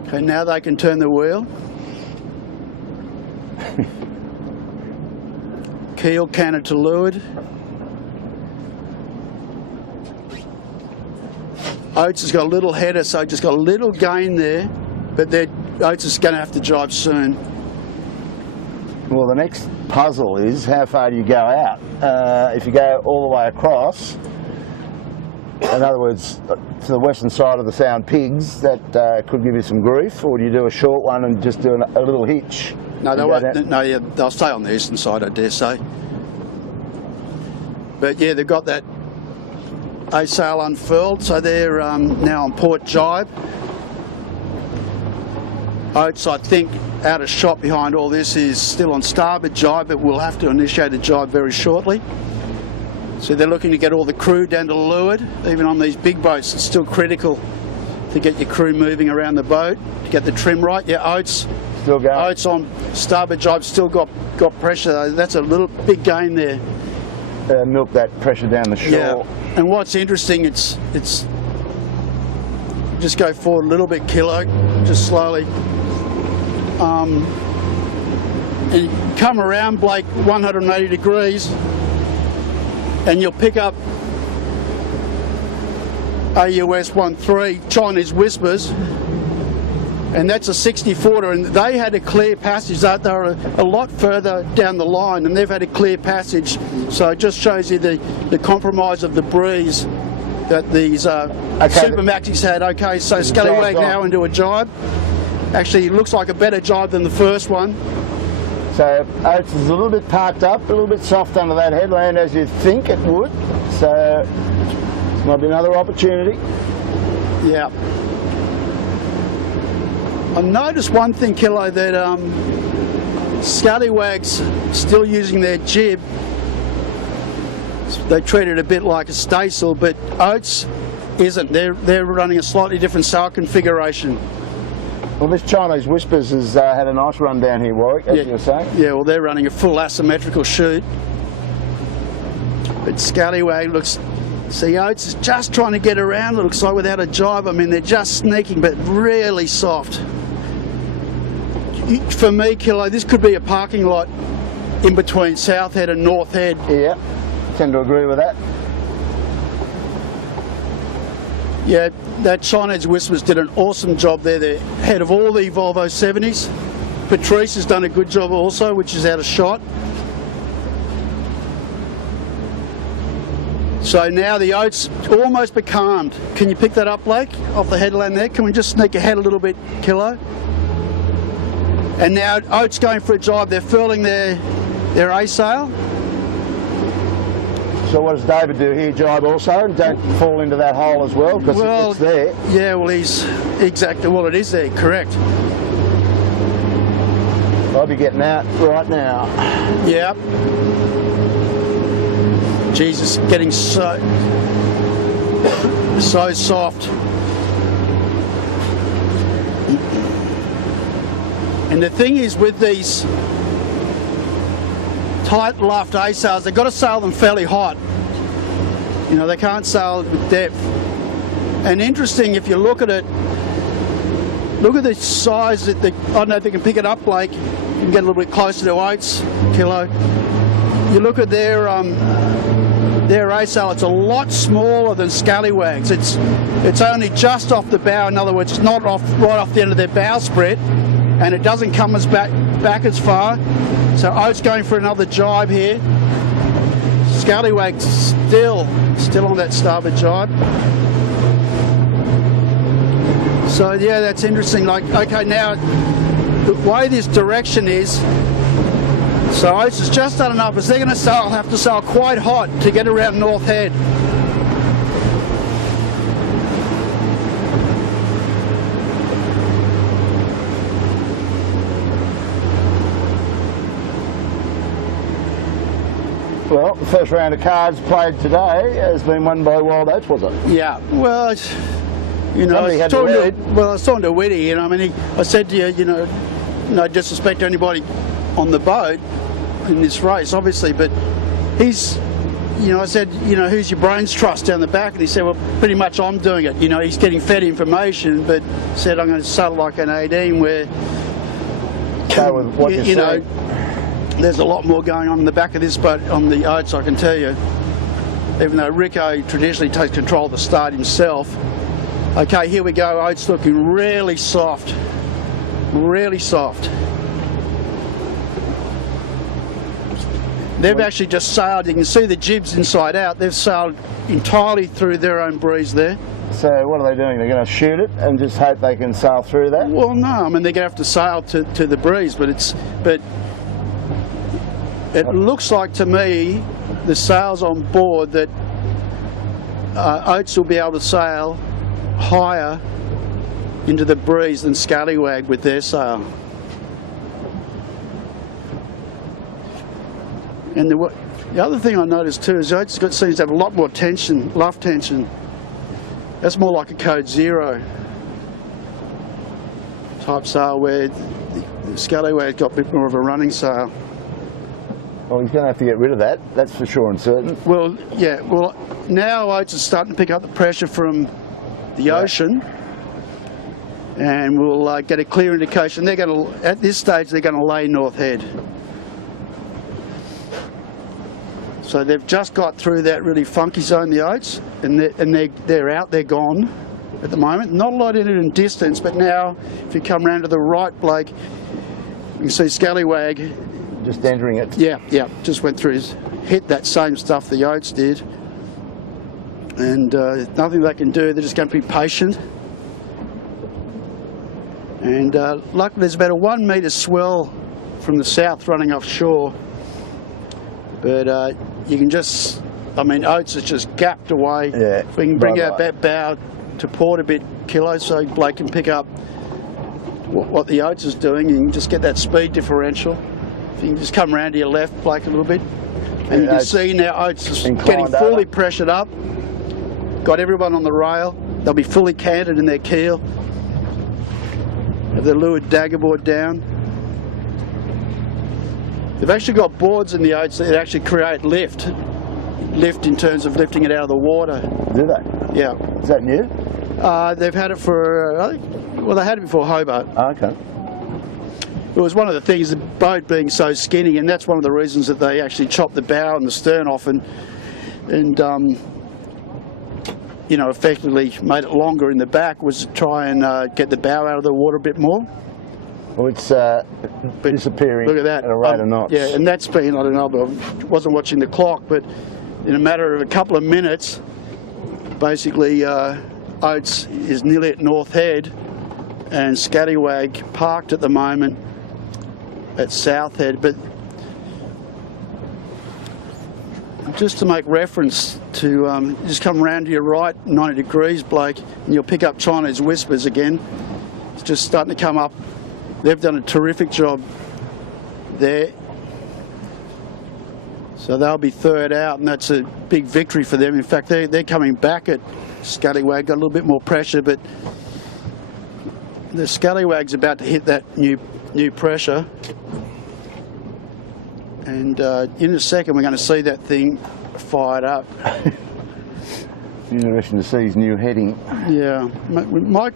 Okay, now they can turn the wheel. Keel canted to leeward. Oates has got a little header, so just got a little gain there, but Oates is going to have to jibe soon. Well, the next puzzle is how far do you go out? If you go all the way across, in other words, to the western side of the Sound Pigs, that could give you some grief, or do you do a short one and just do a little hitch? No, they won't. No, yeah, they'll stay on the eastern side, I dare say. But yeah, they've got that A-sail unfurled, so they're now on port jibe. Oates, I think, out of shot behind all this, is still on starboard jibe, but we'll have to initiate a jibe very shortly. So they're looking to get all the crew down to leeward. Even on these big boats, it's still critical to get your crew moving around the boat, to get the trim right. Yeah, Oates still going. Oates on starboard jibe, still got pressure. That's a little big gain there. Milk that pressure down the shore. Yeah, and what's interesting, it's just go forward a little bit, Kilo, just slowly. And you come around, Blake, 180 degrees, and you'll pick up AUS 13 Chinese Whispers, and that's a 60-footer, and they had a clear passage. They were a lot further down the line, and they've had a clear passage, so it just shows you the compromise of the breeze that these Super Maxis had. Okay, so Scallywag now into a jibe. Actually, it looks like a better jibe than the first one. So Oates is a little bit parked up, a little bit soft under that headland as you'd think it would. So this might be another opportunity. Yeah. I noticed one thing, Kilo, that Scallywag's still using their jib. They treat it a bit like a staysail, but Oates isn't. They're running a slightly different sail configuration. Well, this Chinese Whispers has had a nice run down here, Warwick, as you were saying. Yeah, well, they're running a full asymmetrical shoot. But Scallywag looks... See, Oates is just trying to get around, it looks like, without a jibe. I mean, they're just sneaking, but really soft. For me, Kilo, this could be a parking lot in between South Head and North Head. Yeah, tend to agree with that. Yeah, that Chinese Whispers did an awesome job there. They're head of all the Volvo 70s. Patrice has done a good job also, which is out of shot. So now the Oates almost becalmed. Can you pick that up, Blake, off the headland there? Can we just sneak ahead a little bit, Kilo? And now Oates going for a jibe. They're furling their A sail. So what does David do here? Jibe also, and don't fall into that hole as well, because it's there. Yeah, well, he's exactly, well, it is there, correct. I'll be getting out right now. Yeah. Jesus, getting so soft. And the thing is, with these tight luffed A sails, they've got to sail them fairly hot. You know, they can't sail with depth. And interesting, if you look at it, look at the size that I don't know if you can pick it up, Blake. You can get a little bit closer to Oates, Kilo. You look at their A sail, it's a lot smaller than Scallywag's. It's only just off the bow. In other words, it's not right off the end of their bowsprit, and it doesn't come as back as far. So Oates going for another jibe here. Scallywag's still on that starboard jibe. So yeah, that's interesting. Like, okay, now the way this direction is, so Oates has just done enough, as they're going to have to sail quite hot to get around North Head. Well, the first round of cards played today has been won by Wild Oates, was it? Yeah, well, you know, I was talking to Whitty, you know, I mean, I said to you, you know, no disrespect to anybody on the boat in this race, obviously, but he's, you know, I said, you know, who's your brains trust down the back? And he said, well, pretty much I'm doing it. You know, he's getting fed information, but said I'm going to sail like an 18 where, with what you know, there's a lot more going on in the back of this boat on the Oates, I can tell you. Even though Rico traditionally takes control of the start himself. Okay, here we go. Oates looking really soft. Really soft. They've actually just sailed, you can see the jibs inside out, they've sailed entirely through their own breeze there. So what are they doing? They're going to shoot it and just hope they can sail through that? Well, no, I mean, they're going to have to sail to the breeze, but it looks like to me, the sails on board, that Oates will be able to sail higher into the breeze than Scallywag with their sail. And the other thing I noticed too is Oates seems to have a lot more tension, luff tension. That's more like a code 0 type sail, where the Scallywag's got a bit more of a running sail. Well, he's going to have to get rid of that, that's for sure and certain. Well, yeah, well, now Oates is starting to pick up the pressure from the ocean, and we'll get a clear indication. They're going to, at this stage, they're going to lay North Head. So they've just got through that really funky zone, the Oates, and they're out, they're gone at the moment. Not a lot in it in distance, but now, if you come round to the right, Blake, you can see Scallywag. Just entering it. Yeah, just went through hit that same stuff the Oates did. and nothing they can do. They're just going to be patient. And luckily there's about a 1 metre swell from the south running offshore, but you can just, I mean, Oates is just gapped away. Yeah, We can bring right, our bow to port a bit, Kilo, so Blake can pick up what the Oates is doing. You can just get that speed differential. If you can just come around to your left, Blake, a little bit. And you can see now Oates is getting fully pressured up. Got everyone on the rail. They'll be fully canted in their keel. Have the leeward dagger board down. They've actually got boards in the Oates that actually create lift. Lift in terms of lifting it out of the water. Do they? Yeah. Is that new? They've had it for, I think, well, they had it before Hobart. Okay. It was one of the things, the boat being so skinny, and that's one of the reasons that they actually chopped the bow and the stern off and you know, effectively made it longer in the back, was to try and get the bow out of the water a bit more. Well, it's disappearing. Look at that. At a rate of knots. Yeah, and that's been, I don't know, I wasn't watching the clock, but in a matter of a couple of minutes, basically Oates is nearly at North Head, and Scallywag parked at the moment at South Head. But just to make reference to, just come round to your right 90 degrees, Blake, and you'll pick up Chinese Whispers again. It's just starting to come up. They've done a terrific job there. So they'll be third out, and that's a big victory for them. In fact, they're coming back at Scallywag, got a little bit more pressure, but the Scallywag's about to hit that new pressure. And in a second, we're going to see that thing fired up. Interesting to see his new heading. Yeah, we might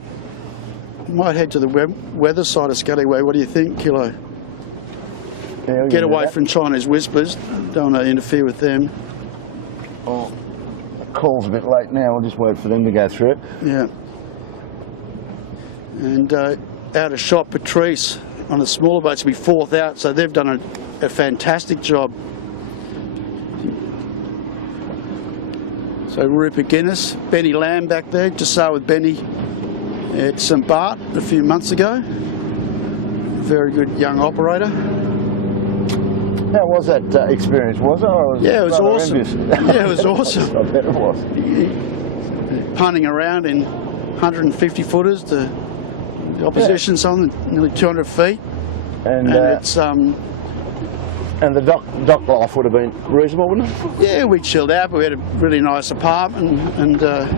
head to the weather side of Scallywag. What do you think, Kilo? Yeah, Get away from Chinese Whispers. Don't want to interfere with them. Oh, the call's a bit late now. We'll just wait for them to go through it. Yeah. And out of shot, Patrice on the smaller boats will be fourth out, so they've done a fantastic job. So Rupert Guinness, Benny Lamb back there, just saw with Benny at St Bart a few months ago. Very good young operator. How was that experience? Was it? Or was Yeah, it was rather awesome. envious? Yeah, it was awesome. I bet it was. Punting around in 150 footers to the opposition's on nearly 200 feet. And it's and the dock life would have been reasonable, wouldn't it? yeah, we chilled out. We had a really nice apartment, and the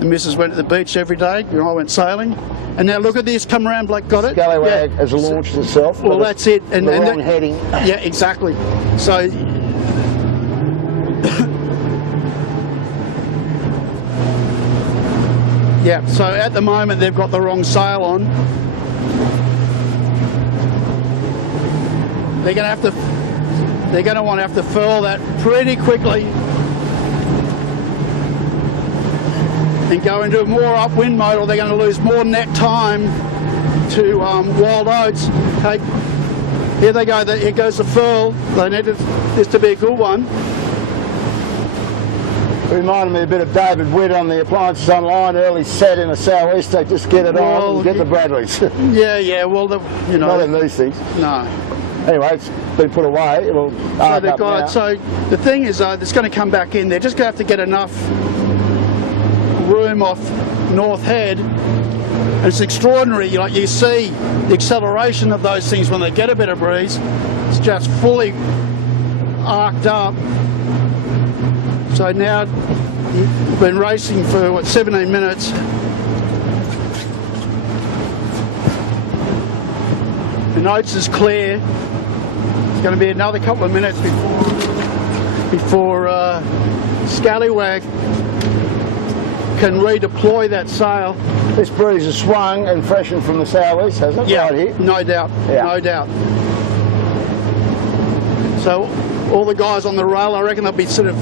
missus went to the beach every day. You know, I went sailing. And now look at this, come around, Blake, got it? Scallywag has launched itself. Well, that's it. And the wrong heading. Yeah, exactly. So yeah, so at the moment they've got the wrong sail on. They're going to want to have to furl that pretty quickly and go into more upwind mode, or they're going to lose more net time to Wild Oats. Okay, here they go. Here goes the furl. They need this to be a good one. Reminded me a bit of David Witt on the Appliances Online, early set in a sou'east. They just get it on and get the Bradleys. Yeah. Well, you know, not in these things. No. Anyway, it's been put away. It'll arc up now. So the thing is, it's going to come back in. They're just going to have to get enough room off North Head. And it's extraordinary. Like, you see the acceleration of those things when they get a bit of breeze. It's just fully arced up. So now we've been racing for 17 minutes. The Oates is clear. It's going to be another couple of minutes before Scallywag can redeploy that sail. This breeze has swung and freshened from the sou'east, hasn't it? Yeah, right here. no doubt. Yeah. No doubt. So all the guys on the rail, I reckon they'll be sort of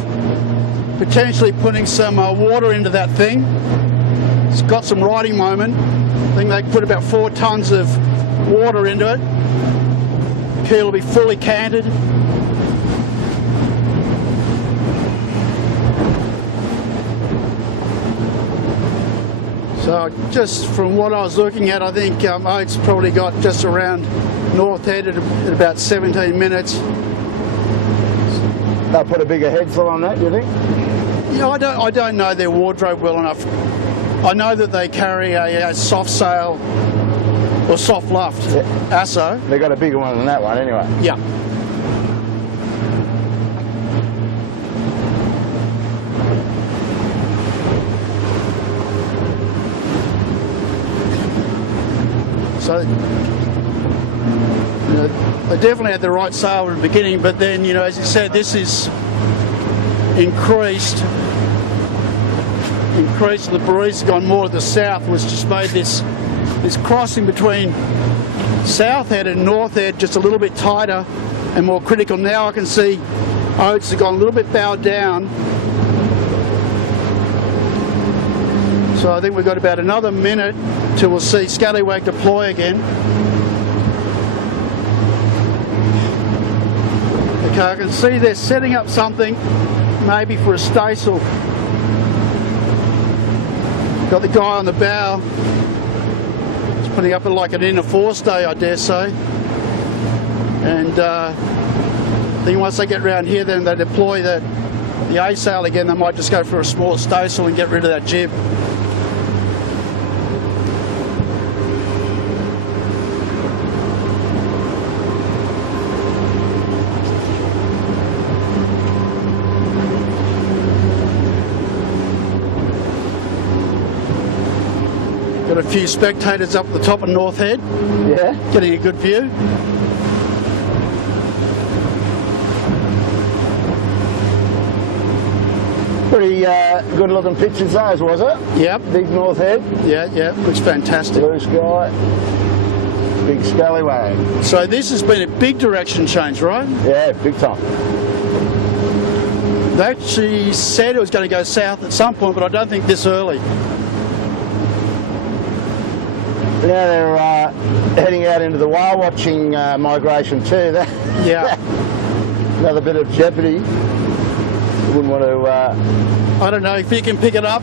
potentially putting some water into that thing. It's got some riding moment. I think they put about 4 tons of water into it. Keel will be fully canted. So just from what I was looking at, I think Oates probably got just around North Head at about 17 minutes. They'll put a bigger headful on that, you think? Yeah, I don't know their wardrobe well enough. I know that they carry a soft sail or soft luft ASSO. They got a bigger one than that one anyway. Yeah. So, you know, they definitely had the right sail at the beginning, but then, you know, as you said, this is increased. The breeze has gone more to the south, which just made this crossing between South Head and North Head just a little bit tighter and more critical. Now I can see Oates have gone a little bit bowed down. So I think we've got about another minute till we'll see Scallywag deploy again. Okay, I can see they're setting up something, maybe for a staysail. Got the guy on the bow. He's putting up like an inner forestay, I dare say. And I think once they get around here, then they deploy the A sail again. They might just go for a small staysail and get rid of that jib. Got a few spectators up the top of North Head. Yeah. Getting a good view. Pretty good looking pictures those, was it? Yep. Big North Head. Yeah, looks fantastic. Blue sky. Big Scallywag. So this has been a big direction change, right? Yeah, big time. They actually said it was going to go south at some point, but I don't think this early. Now they're heading out into the whale watching migration too. Yeah. Another bit of jeopardy. Wouldn't want to... I don't know if you can pick it up,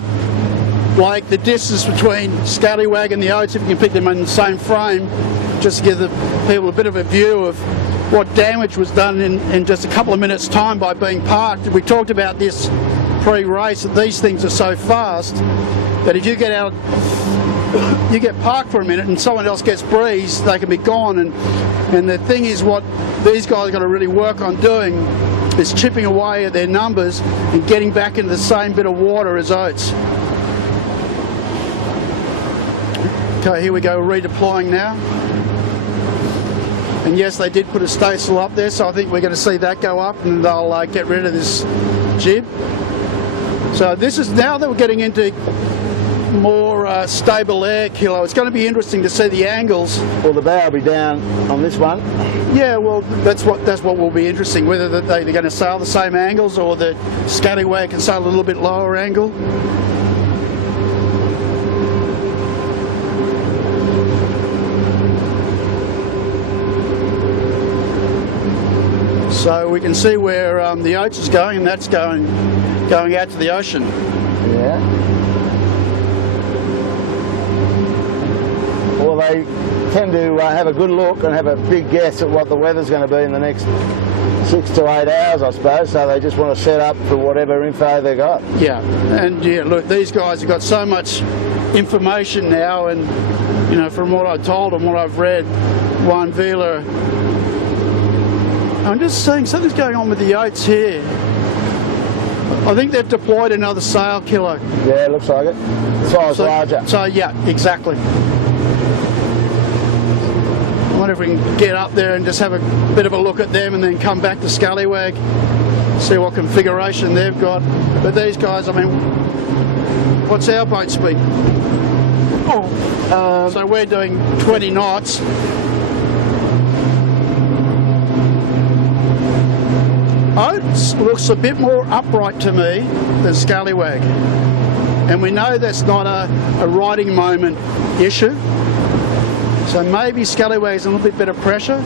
like the distance between Scallywag and the Oates, if you can pick them in the same frame, just to give the people a bit of a view of what damage was done in just a couple of minutes' time by being parked. We talked about this pre-race, that these things are so fast that if you get out, you get parked for a minute and someone else gets breeze, they can be gone. And the thing is, what these guys got to really work on doing is chipping away at their numbers and getting back into the same bit of water as Oates. Okay, here we go, redeploying now. And yes, they did put a staysail up there, so I think we're going to see that go up and they'll get rid of this jib. So this is, now that we're getting into more stable air, Kilo, it's going to be interesting to see the angles. Well, the bow will be down on this one. Yeah, well, that's what will be interesting, whether they're going to sail the same angles or the Scallywag can sail a little bit lower angle. So we can see where the Oates is going, and that's going out to the ocean. Yeah. Well, they tend to have a good look and have a big guess at what the weather's going to be in the next 6 to 8 hours, I suppose, so they just want to set up for whatever info they got. Yeah, and yeah, look, these guys have got so much information now, and you know, from what I told them, what I've read, Juan Vila, I'm just saying something's going on with the Oates here. I think they've deployed another sail, Kilo. Yeah, it looks like it. Size larger. So yeah, exactly. I wonder if we can get up there and just have a bit of a look at them and then come back to Scallywag, see what configuration they've got. But these guys, I mean, what's our boat speed? So we're doing 20 knots. Oates looks a bit more upright to me than Scallywag. And we know that's not a riding moment issue. So maybe Scallywag's a little bit better pressure.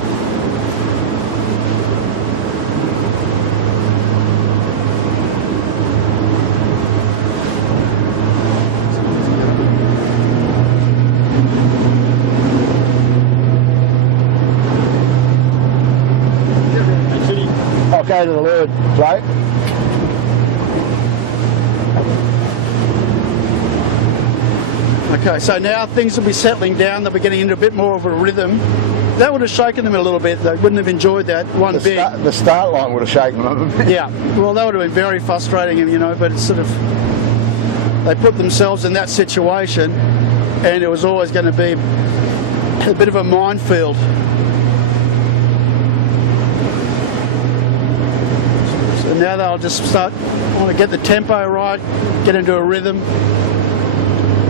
might go to the leeward float. Okay, so now things will be settling down. They'll be getting into a bit more of a rhythm. That would have shaken them a little bit. They wouldn't have enjoyed that one bit. The start line would have shaken them a bit. Yeah, well, that would have been very frustrating, you know, but it's sort of, they put themselves in that situation, and it was always going to be a bit of a minefield. So now they'll just want to get the tempo right, get into a rhythm,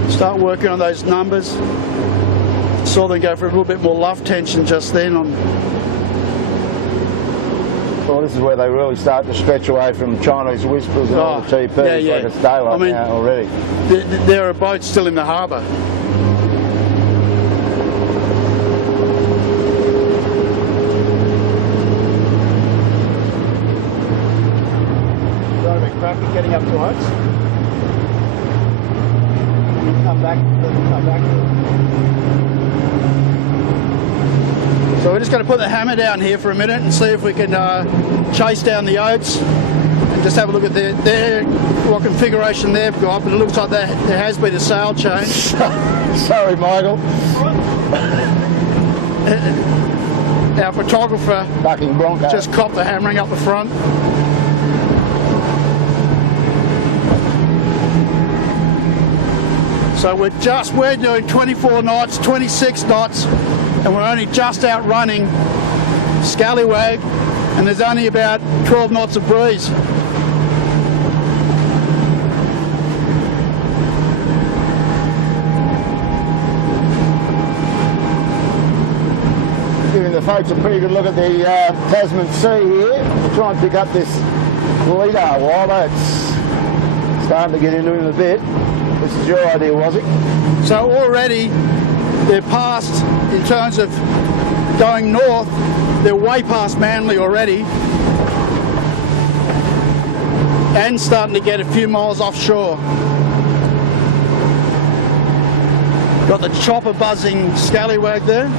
start working on those numbers. Saw them go for a little bit more love tension just then. Well, this is where they really start to stretch away from Chinese whispers and all the TPs. Yeah. Like it's daylight now already. There are boats still in the harbour. Got a bit crappy getting up to Oaks. Come back. So we're just going to put the hammer down here for a minute and see if we can chase down the oats and just have a look at what configuration they've got. But it looks like there has been a sail change. Sorry, Michael. Our photographer Bucking Bronco. just copped the hammering up the front. So we're doing 24 knots, 26 knots, and we're only just outrunning Scallywag, and there's only about 12 knots of breeze. Giving the folks a pretty good look at the Tasman Sea here. We'll try and pick up this leader while it's starting to get into him a bit. This is your idea, was it? So already they're past, in terms of going north, they're way past Manly already, and starting to get a few miles offshore. Got the chopper buzzing Scallywag there.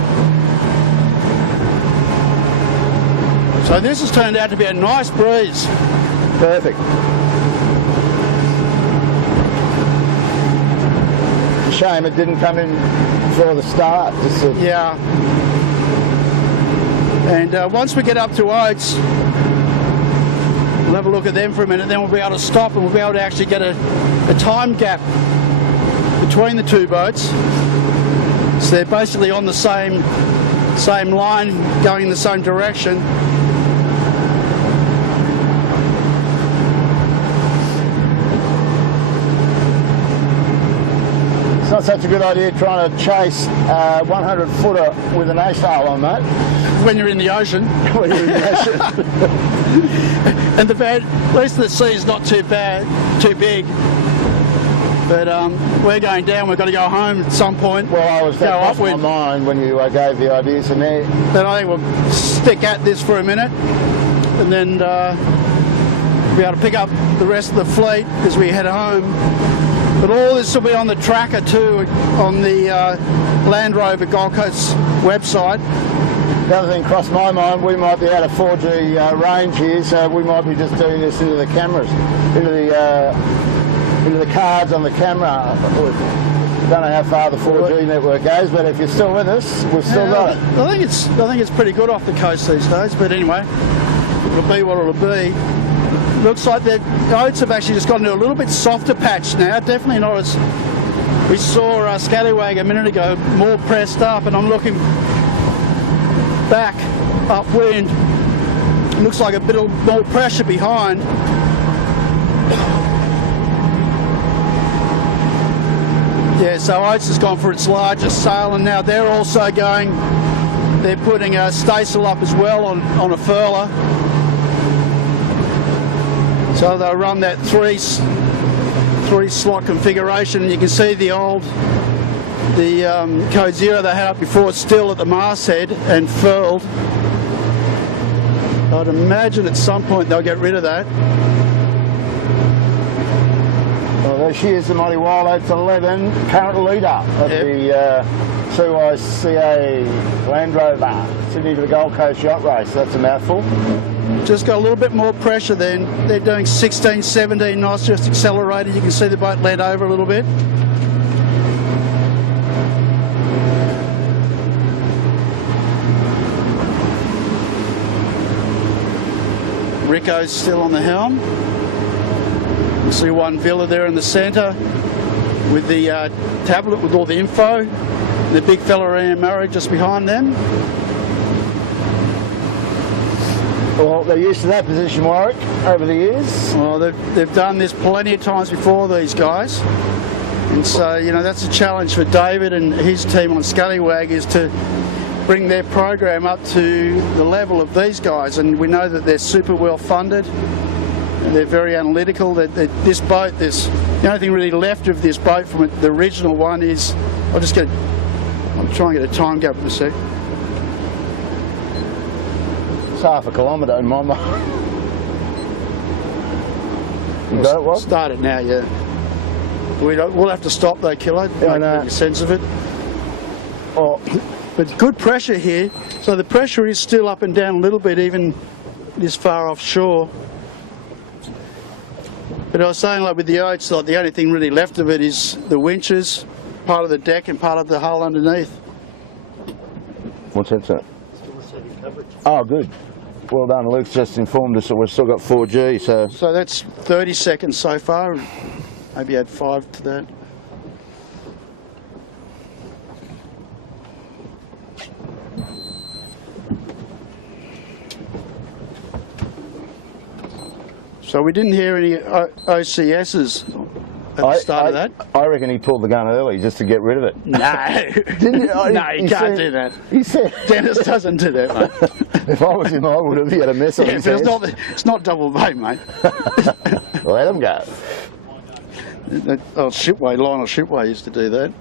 So this has turned out to be a nice breeze. Perfect. Shame it didn't come in before the start. Yeah. And once we get up to Oats, we'll have a look at them for a minute, then we'll be able to stop and we'll be able to actually get a time gap between the two boats. So they're basically on the same line, going in the same direction. It's not such a good idea trying to chase a 100-footer with an A-sail on, mate. When you're in the ocean. When you're in the ocean. And at least the sea's not too big. But we're going down, we've got to go home at some point. Well, I was that off my mind when you gave the ideas in there. But I think we'll stick at this for a minute and then be able to pick up the rest of the fleet as we head home. But all this will be on the tracker too, on the Land Rover Gold Coast website. The other thing crossed my mind, we might be out of 4G range here, so we might be just doing this into the cameras, into the cards on the camera. Don't know how far the 4G network goes, but if you're still with us, we've still got it. I think it's pretty good off the coast these days. But anyway, it'll be what it'll be. Looks like the oats have actually just got into a little bit softer patch now. Definitely not as we saw Scallywag a minute ago, more pressed up, and I'm looking back upwind. Looks like a bit of more pressure behind. Yeah, so Oats has gone for its largest sail, and now they're also going. They're putting a staysail up as well on a furler. So they'll run that three slot configuration, and you can see the Code Zero they had up before still at the masthead and furled. I'd imagine at some point they'll get rid of that. Well, there she is, the Mighty Wild Oats 11, current leader of the CYCA Land Rover Sydney to the Gold Coast yacht race. That's a mouthful. Just got a little bit more pressure then. They're doing 16, 17 knots, just accelerated. You can see the boat lead over a little bit. Rico's still on the helm. You see one villa there in the centre with the tablet with all the info. The big fella Ian Murray just behind them. Well, they're used to that position, Warwick, over the years. Well, they've done this plenty of times before, these guys. And so, you know, that's a challenge for David and his team on Scallywag, is to bring their program up to the level of these guys. And we know that they're super well funded. And they're very analytical. This boat, the only thing really left of this boat from the original one is, I'll try and get a time gap in a sec. It's half a kilometre in my mind. You got it, what? Start it now, yeah. We'll have to stop though, Kilo. Yeah, I Make know. any sense of it. Oh, But good pressure here. So the pressure is still up and down a little bit, even this far offshore. But I was saying, like with the oats, like the only thing really left of it is the winches, part of the deck and part of the hull underneath. what's that, sir? Oh, good. Well done. Luke's just informed us that we've still got 4G, so... So that's 30 seconds so far. Maybe add 5 to that. So we didn't hear any OCSs at the start of that. I reckon he pulled the gun early just to get rid of it. No, Didn't you? no, you can't do that. He said... Dennis doesn't do that, mate. If I was him, I would have had a mess on Yeah, his but hands. it's not double bait, mate. Let him go. Lionel Shipway used to do that.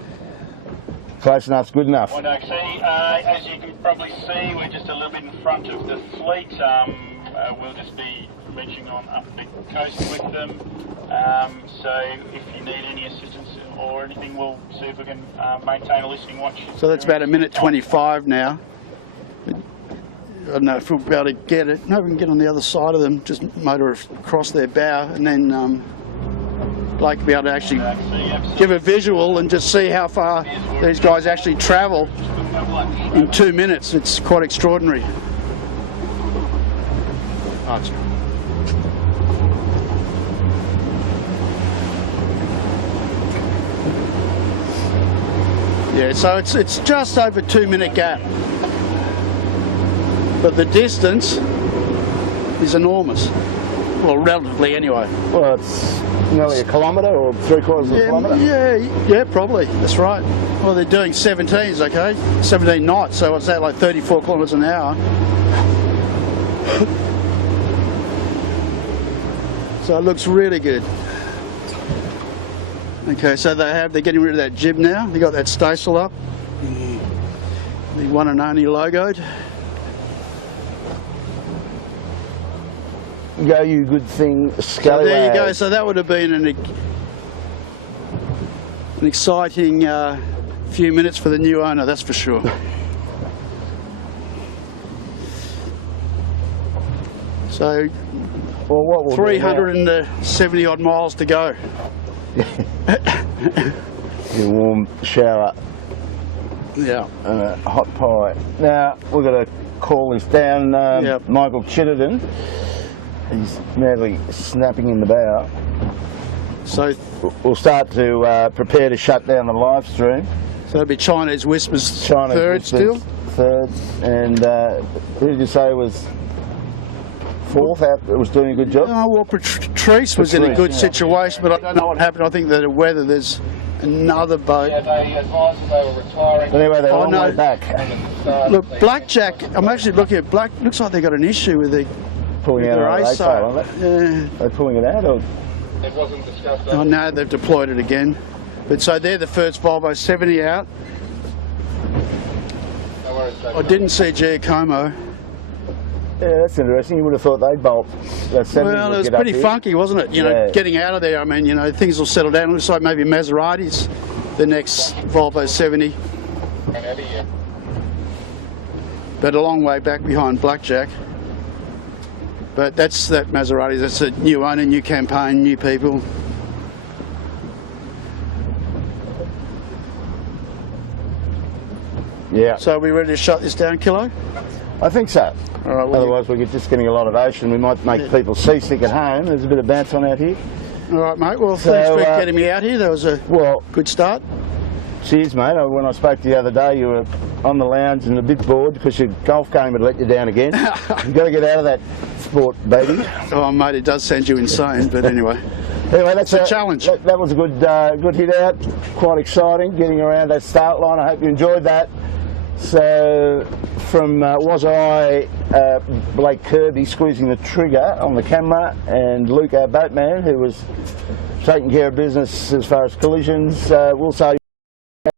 Close enough's good enough. As you can probably see, we're just a little bit in front of the fleet. We'll just be reaching on up the coast with them. So if you need any assistance or anything, we'll see if we can maintain a listening watch. So that's about 1:25 now. I don't know if we'll be able to get it. No, we can get on the other side of them, just motor across their bow, and then Blake will be able to actually give a visual and just see how far these guys actually travel in 2 minutes. It's quite extraordinary. Yeah, so it's just over 2 minute gap. But the distance is enormous. Well, relatively anyway. Well, it's nearly a kilometre or 3/4 of a kilometre. Yeah, probably. That's right. Well, they're doing 17s, okay? 17 knots, so what's that, like 34 kilometres an hour? So it looks really good. Okay, so they're getting rid of that jib now. They got that staysail up. The one and only logoed. Go, you good thing, Scallywag. So there you go. So that would have been an exciting few minutes for the new owner, that's for sure. So Well, what we'll 370 odd miles to go. a warm shower Yeah. and a hot pie. Now, we've got to call this down. Yep. Michael Chittenden. He's madly snapping in the bow. So We'll start to prepare to shut down the live stream. it'll be Chinese Whispers China's third Whispers still. Third. And who did you say was fourth? It was doing a good job? Oh, well, Patrice was in a Patrice, good yeah. situation, but I don't know what happened. I think that the weather, there's another boat. Yeah, they advised that they were retiring. Anyway, they're a long no. way back. Look, Blackjack, I'm actually looking at Black, looks like they've got an issue with the Pulling out their of the ace sail, aren't sail. they? Yeah. They're pulling it out, or? It wasn't discussed. Oh no, they've deployed it again. But so they're the first Volvo 70 out. No worries, I didn't see Giacomo. Yeah, that's interesting. You would have thought they'd bolt. That 70 Well, would it was get up pretty here. funky, wasn't it? You know, Yeah. getting out of there. I mean, you know, things will settle down. It looks like maybe Maserati's the next Volvo 70, but a long way back behind Blackjack. But that Maserati, that's a new owner, new campaign, new people. Yeah, So are we ready to shut this down, Kilo? I think so. All right, well, Otherwise, we're just getting a lot of ocean. We might make people seasick at home. There's a bit of bounce on out here. all right, mate. Well, thanks for So, getting me out here. That was a Well, good start. cheers, mate. When I spoke to you the other day, you were on the lounge and a bit bored because your golf game had let you down again. You've got to get out of that sport, baby. Oh, mate, it does send you insane, but anyway. Anyway, that's a challenge. That was a good hit out. Quite exciting, getting around that start line. I hope you enjoyed that. So, from Blake Kirby squeezing the trigger on the camera, and Luke, our boatman, who was taking care of business as far as collisions, we'll say